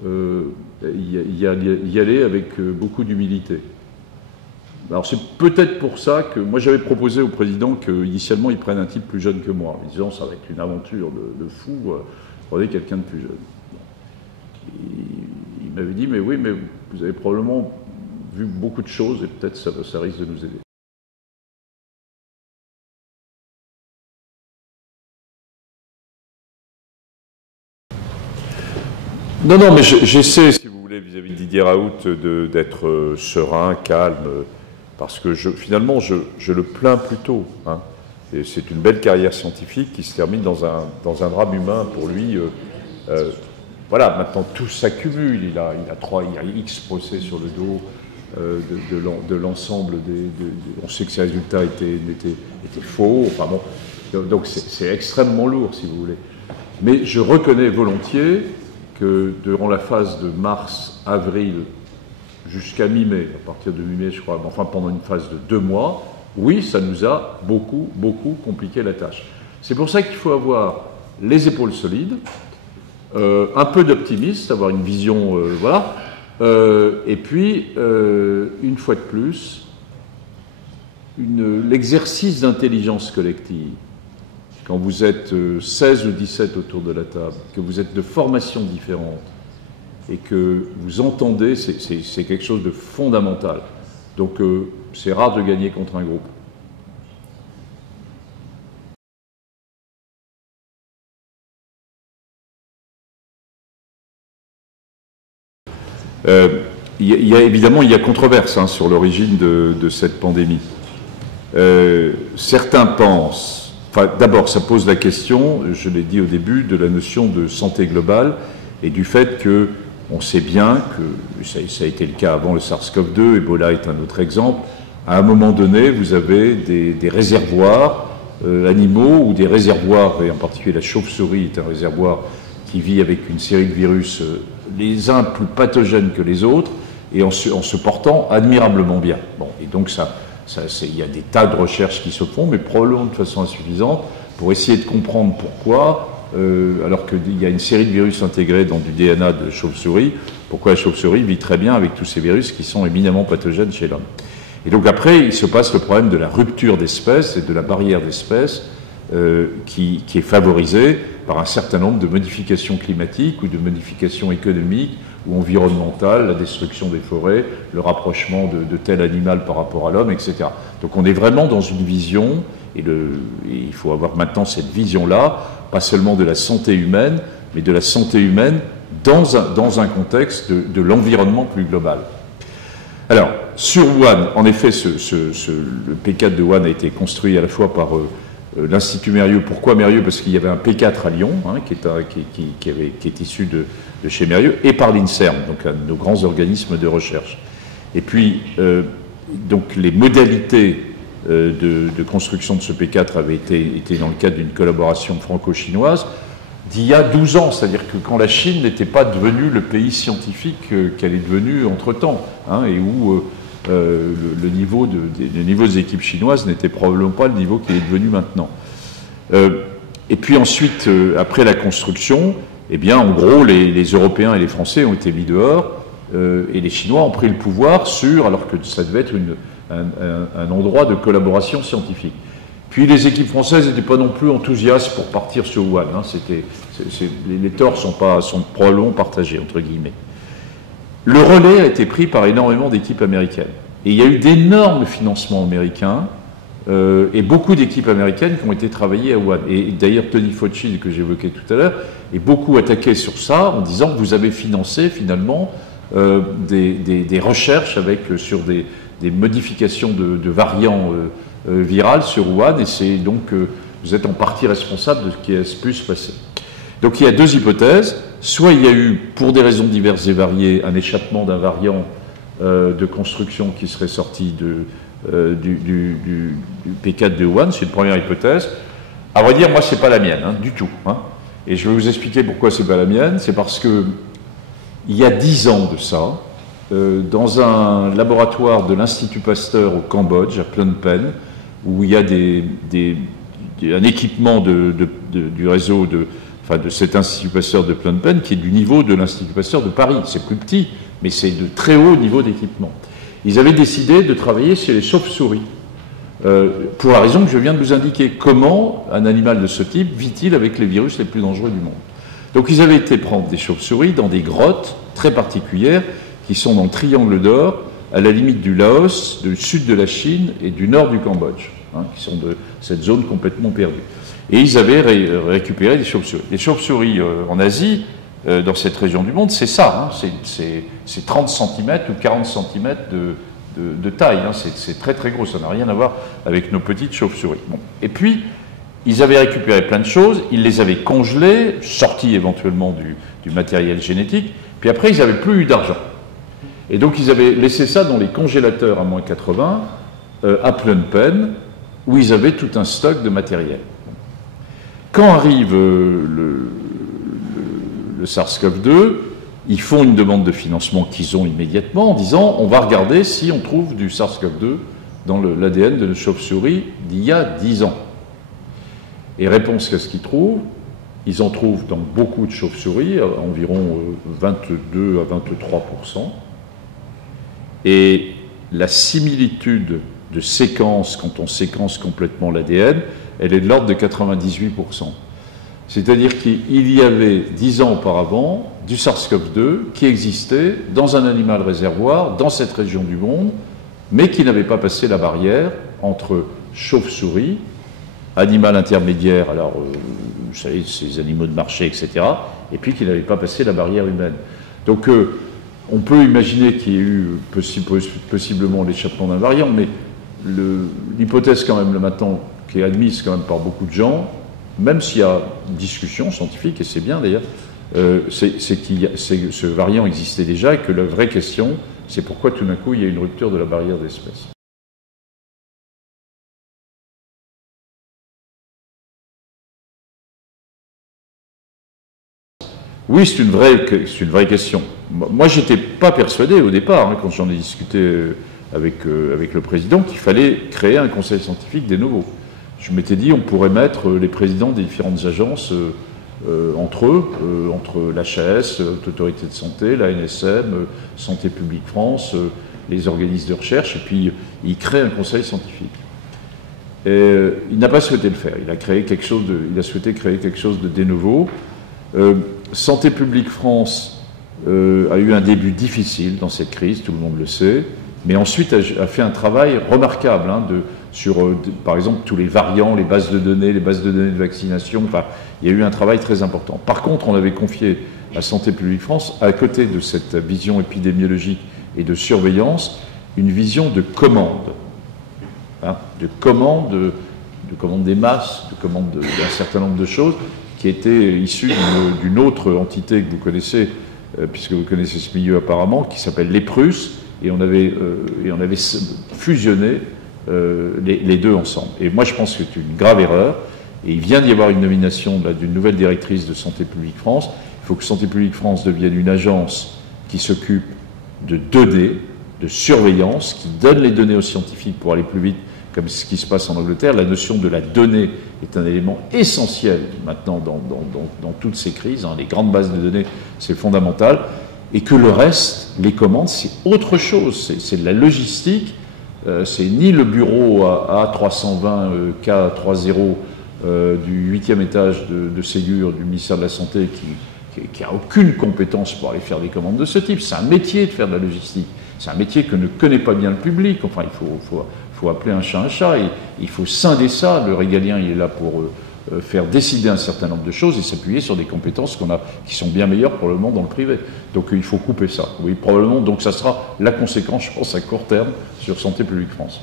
y aller avec beaucoup d'humilité. Alors c'est peut-être pour ça que moi j'avais proposé au président qu'initialement il prenne un type plus jeune que moi, en disant ça va être une aventure de fou, prenez quelqu'un de plus jeune. Il m'avait dit mais oui, mais vous avez probablement vu beaucoup de choses et peut-être ça risque de nous aider. Non, mais j'essaie, si vous voulez, vis-à-vis de Didier Raoult, d'être serein, calme, parce que finalement, je le plains plutôt. Hein. C'est une belle carrière scientifique qui se termine dans un drame humain pour lui. Voilà, maintenant tout s'accumule. Il a X procès sur le dos de l'ensemble on sait que ces résultats étaient faux. Enfin bon, donc c'est extrêmement lourd, si vous voulez. Mais je reconnais volontiers que durant la phase de mars-avril jusqu'à mi-mai, à partir de mi-mai je crois, enfin pendant une phase de 2 mois, oui, ça nous a beaucoup compliqué la tâche. C'est pour ça qu'il faut avoir les épaules solides, un peu d'optimisme, avoir une vision, voilà, et puis, une fois de plus, l'exercice d'intelligence collective. Quand vous êtes 16 ou 17 autour de la table, que vous êtes de formations différentes et que vous entendez, c'est quelque chose de fondamental. Donc c'est rare de gagner contre un groupe. Évidemment, il y a controverse hein, sur l'origine de cette pandémie. Certains pensent... Enfin, d'abord, ça pose la question, je l'ai dit au début, de la notion de santé globale et du fait qu'on sait bien que, ça a été le cas avant le SARS-CoV-2, Ebola est un autre exemple, à un moment donné, vous avez des réservoirs animaux ou des réservoirs, et en particulier la chauve-souris est un réservoir qui vit avec une série de virus, les uns plus pathogènes que les autres, et en se portant admirablement bien. Bon, et donc il y a des tas de recherches qui se font, mais probablement de façon insuffisante, pour essayer de comprendre pourquoi, alors qu'il y a une série de virus intégrés dans du DNA de chauve-souris, pourquoi la chauve-souris vit très bien avec tous ces virus qui sont éminemment pathogènes chez l'homme. Et donc après, il se passe le problème de la rupture d'espèces et de la barrière d'espèces qui est favorisée par un certain nombre de modifications climatiques ou de modifications économiques ou environnementales, la destruction des forêts, le rapprochement de tel animal par rapport à l'homme, etc. Donc on est vraiment dans une vision, et il faut avoir maintenant cette vision-là, pas seulement de la santé humaine, mais de la santé humaine dans un contexte de l'environnement plus global. Alors, sur Wuhan, en effet, le P4 de Wuhan a été construit à la fois par l'Institut Mérieux. Pourquoi Mérieux? Parce qu'il y avait un P4 à Lyon, hein, qui est issu de chez Mérieux, et par l'INSERM, donc un de nos grands organismes de recherche. Et puis, donc les modalités de construction de ce P4 avaient été dans le cadre d'une collaboration franco-chinoise d'il y a 12 ans, c'est-à-dire que quand la Chine n'était pas devenue le pays scientifique qu'elle est devenue entre-temps, hein, et où le niveau des équipes chinoises n'était probablement pas le niveau qu'il est devenu maintenant. Et puis ensuite, après la construction, eh bien, en gros, les Européens et les Français ont été mis dehors, et les Chinois ont pris le pouvoir alors que ça devait être un endroit de collaboration scientifique. Puis les équipes françaises n'étaient pas non plus enthousiastes pour partir sur Wuhan. Hein. Les torts sont probablement partagés, entre guillemets. Le relais a été pris par énormément d'équipes américaines. Et il y a eu d'énormes financements américains et beaucoup d'équipes américaines qui ont été travaillées à Wuhan. Et d'ailleurs, Tony Fauci, que j'évoquais tout à l'heure, est beaucoup attaqué sur ça en disant que vous avez financé finalement des recherches sur des modifications de variants virales sur Wuhan, et c'est donc vous êtes en partie responsable de ce qui a pu se passer. Donc il y a deux hypothèses. Soit il y a eu, pour des raisons diverses et variées, un échappement d'un variant de construction qui serait sorti du P4 de Wuhan, c'est une première hypothèse. À vrai dire, moi, c'est pas la mienne, hein, du tout. Hein. Et je vais vous expliquer pourquoi c'est pas la mienne. C'est parce que il y a 10 ans de ça, dans un laboratoire de l'Institut Pasteur au Cambodge, à Phnom Penh, où il y a un équipement du réseau de cet Institut Pasteur de Phnom Penh qui est du niveau de l'Institut Pasteur de Paris. C'est plus petit, mais c'est de très haut niveau d'équipement. Ils avaient décidé de travailler sur les chauves-souris, pour la raison que je viens de vous indiquer. Comment un animal de ce type vit-il avec les virus les plus dangereux du monde? Donc ils avaient été prendre des chauves-souris dans des grottes très particulières qui sont dans le triangle d'or, à la limite du Laos, du sud de la Chine et du nord du Cambodge, hein, qui sont de cette zone complètement perdue. Et ils avaient récupéré des chauves-souris. Les chauves-souris en Asie, dans cette région du monde, c'est ça, hein, c'est 30 cm ou 40 cm de taille, hein, c'est très très gros, ça n'a rien à voir avec nos petites chauves-souris. Bon. Et puis, ils avaient récupéré plein de choses, ils les avaient congelées, sorties éventuellement du matériel génétique, puis après ils n'avaient plus eu d'argent. Et donc ils avaient laissé ça dans les congélateurs à moins 80, à Phnom Penh, où ils avaient tout un stock de matériel. Quand arrive le SARS-CoV-2, ils font une demande de financement qu'ils ont immédiatement en disant on va regarder si on trouve du SARS-CoV-2 dans l'ADN de nos chauves-souris d'il y a 10 ans. Et réponse qu'est-ce qu'ils trouvent? Ils en trouvent dans beaucoup de chauves-souris, environ 22 à 23%. Et la similitude de séquence, quand on séquence complètement l'ADN, elle est de l'ordre de 98%. C'est-à-dire qu'il y avait 10 ans auparavant du SARS-CoV-2 qui existait dans un animal réservoir, dans cette région du monde, mais qui n'avait pas passé la barrière entre chauve-souris, animal intermédiaire, alors vous savez, ces animaux de marché, etc., et puis qui n'avait pas passé la barrière humaine. Donc on peut imaginer qu'il y ait eu possiblement l'échappement d'un variant, mais l'hypothèse quand même, maintenant, qui est admise quand même par beaucoup de gens, même s'il y a une discussion scientifique, et c'est bien d'ailleurs, c'est que ce variant existait déjà, et que la vraie question, c'est pourquoi tout d'un coup il y a une rupture de la barrière d'espèce. Oui, c'est une vraie question. Moi, je n'étais pas persuadé au départ, hein, quand j'en ai discuté avec le président, qu'il fallait créer un conseil scientifique des nouveaux. Je m'étais dit, on pourrait mettre les présidents des différentes agences entre eux, entre l'HAS, l'Autorité de santé, l'ANSM, Santé publique France, les organismes de recherche, et puis il crée un conseil scientifique. Et, il n'a pas souhaité le faire. Il a souhaité créer quelque chose de nouveau. Santé publique France a eu un début difficile dans cette crise, tout le monde le sait, mais ensuite a fait un travail remarquable sur, par exemple, tous les variants, les bases de données de vaccination. Enfin, il y a eu un travail très important. Par contre, on avait confié à Santé publique France, à côté de cette vision épidémiologique et de surveillance, une vision de commande, hein, de commande des masses, de commande d'un certain nombre de choses, qui était issue d'une autre entité que vous connaissez, puisque vous connaissez ce milieu apparemment, qui s'appelle l'EPRUS, et on avait fusionné les deux ensemble. Et moi, je pense que c'est une grave erreur, et il vient d'y avoir une nomination d'une nouvelle directrice de Santé publique France. Il faut que Santé publique France devienne une agence qui s'occupe de 2D, de surveillance qui donne les données aux scientifiques pour aller plus vite, comme ce qui se passe en Angleterre. La notion de la donnée est un élément essentiel maintenant dans toutes ces crises. Les grandes bases de données, c'est fondamental. Et que le reste, les commandes, c'est autre chose. C'est de la logistique. C'est ni le bureau A320 K30 du 8e étage de Ségur du ministère de la Santé qui n'a aucune compétence pour aller faire des commandes de ce type. C'est un métier de faire de la logistique. C'est un métier que ne connaît pas bien le public. Enfin, il faut appeler un chat, et il faut scinder ça. Le régalien, il est là pour faire décider un certain nombre de choses et s'appuyer sur des compétences qui sont bien meilleures pour le moment dans le privé. Donc il faut couper ça. Oui, probablement. Donc ça sera la conséquence, je pense, à court terme sur Santé publique France.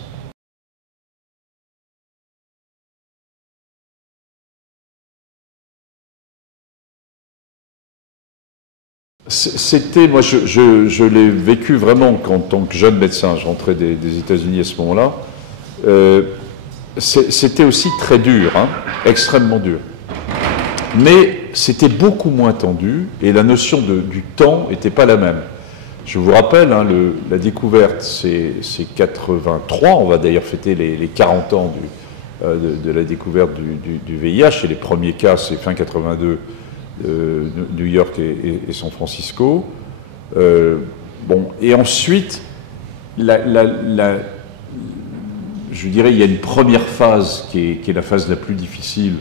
C'était, moi je l'ai vécu vraiment en tant que jeune médecin, je rentrais des États-Unis à ce moment-là. C'était aussi très dur, extrêmement dur. Mais c'était beaucoup moins tendu et la notion du temps n'était pas la même. Je vous rappelle, la découverte, c'est 83, on va d'ailleurs fêter les 40 ans de la découverte du VIH, et les premiers cas, c'est fin 82, New York et San Francisco. Et ensuite, je dirais, il y a une première phase qui est la phase la plus difficile,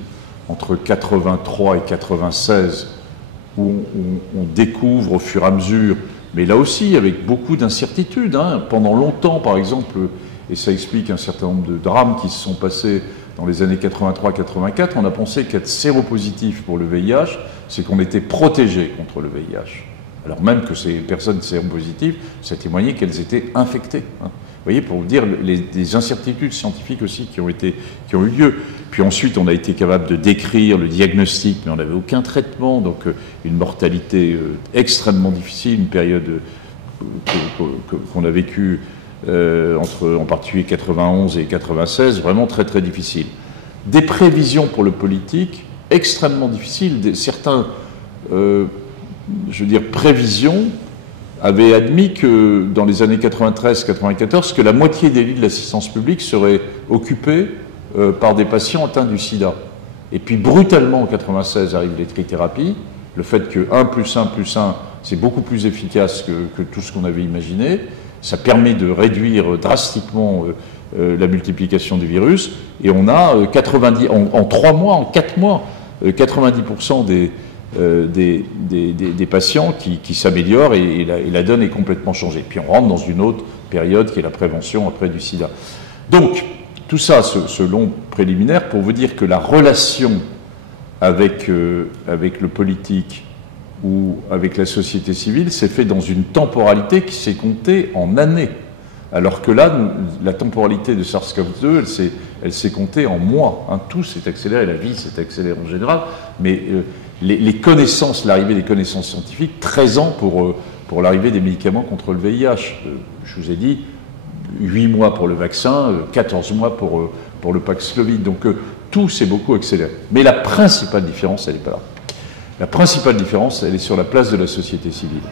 entre 83 et 96, où on découvre au fur et à mesure, mais là aussi avec beaucoup d'incertitudes. Pendant longtemps, par exemple, et ça explique un certain nombre de drames qui se sont passés dans les années 83-84, on a pensé qu'être séropositif pour le VIH, c'est qu'on était protégé contre le VIH. Alors même que ces personnes séropositives, ça témoignait qu'elles étaient infectées. Vous voyez, pour vous dire les incertitudes scientifiques aussi qui ont eu lieu. Puis ensuite, on a été capable de décrire le diagnostic, mais on n'avait aucun traitement, donc une mortalité extrêmement difficile, une période qu'on a vécue en particulier 91 et 96, vraiment très très difficile. Des prévisions pour le politique extrêmement difficiles. Certains, prévisions avaient admis que dans les années 93-94, que la moitié des lits de l'assistance publique seraient occupés par des patients atteints du sida. Et puis brutalement en 96 arrive les trithérapies, le fait que 1 + 1 + 1, c'est beaucoup plus efficace que tout ce qu'on avait imaginé. Ça permet de réduire drastiquement la multiplication du virus. Et on a en 3 mois, en 4 mois, 90% des patients qui s'améliorent et la donne est complètement changée. Puis on rentre dans une autre période qui est la prévention après du sida. Donc, tout ça, ce long préliminaire, pour vous dire que la relation avec le politique ou avec la société civile s'est fait dans une temporalité qui s'est comptée en années. Alors que là, la temporalité de SARS-CoV-2, elle s'est comptée en mois. Tout s'est accéléré, la vie s'est accélérée en général, mais les connaissances, l'arrivée des connaissances scientifiques, 13 ans pour l'arrivée des médicaments contre le VIH. Je vous ai dit, 8 mois pour le vaccin, 14 mois pour le Paxlovid. Donc tout s'est beaucoup accéléré. Mais la principale différence, elle n'est pas là. La principale différence, elle est sur la place de la société civile.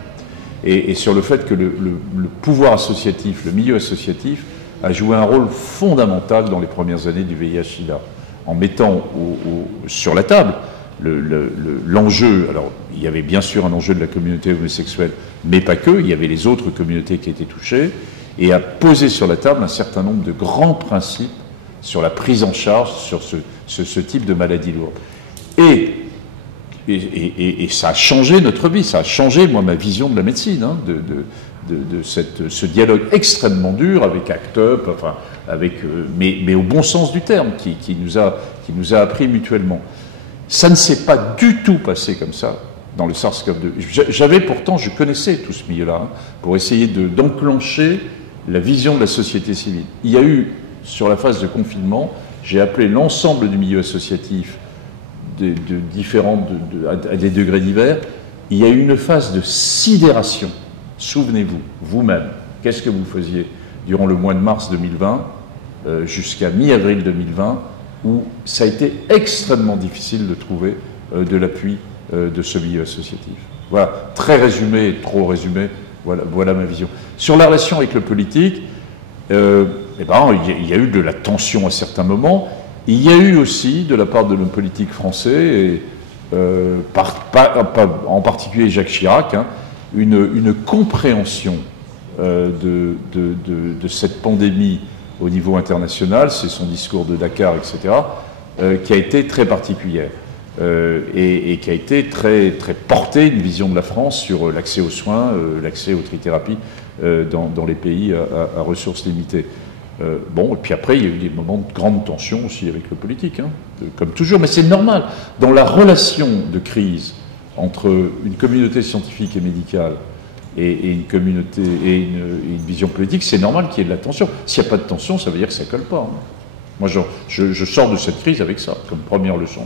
Et sur le fait que le pouvoir associatif, le milieu associatif, a joué un rôle fondamental dans les premières années du VIH-Sida, en mettant sur la table l'enjeu. Alors, il y avait bien sûr un enjeu de la communauté homosexuelle, mais pas que, il y avait les autres communautés qui étaient touchées, et a posé sur la table un certain nombre de grands principes sur la prise en charge sur ce type de maladie lourde. Et ça a changé notre vie, ça a changé, moi, ma vision de la médecine, de ce dialogue extrêmement dur avec ACT UP, enfin, mais au bon sens du terme, qui nous a appris mutuellement. Ça ne s'est pas du tout passé comme ça dans le SARS-CoV-2. Pourtant, je connaissais tout ce milieu-là, pour essayer d'enclencher la vision de la société civile. Il y a eu, sur la phase de confinement, j'ai appelé l'ensemble du milieu associatif, à des degrés divers, il y a eu une phase de sidération. Souvenez-vous, vous-même, qu'est-ce que vous faisiez durant le mois de mars 2020 jusqu'à mi-avril 2020, où ça a été extrêmement difficile de trouver de l'appui de ce milieu associatif. Voilà, très résumé, trop résumé, voilà ma vision. Sur la relation avec le politique, il y a eu de la tension à certains moments. Il y a eu aussi, de la part de l'homme politique français, en particulier Jacques Chirac, hein, une compréhension de cette pandémie au niveau international, c'est son discours de Dakar, etc., qui a été très particulière et qui a été très, très porté, une vision de la France sur l'accès aux soins, l'accès aux trithérapies dans les pays à ressources limitées. Et puis après, il y a eu des moments de grande tension aussi avec le politique, hein, comme toujours, mais c'est normal. Dans la relation de crise entre une communauté scientifique et médicale et une communauté et une vision politique, c'est normal qu'il y ait de la tension. S'il n'y a pas de tension, ça veut dire que ça ne colle pas. Hein. Moi, je sors de cette crise avec ça, comme première leçon.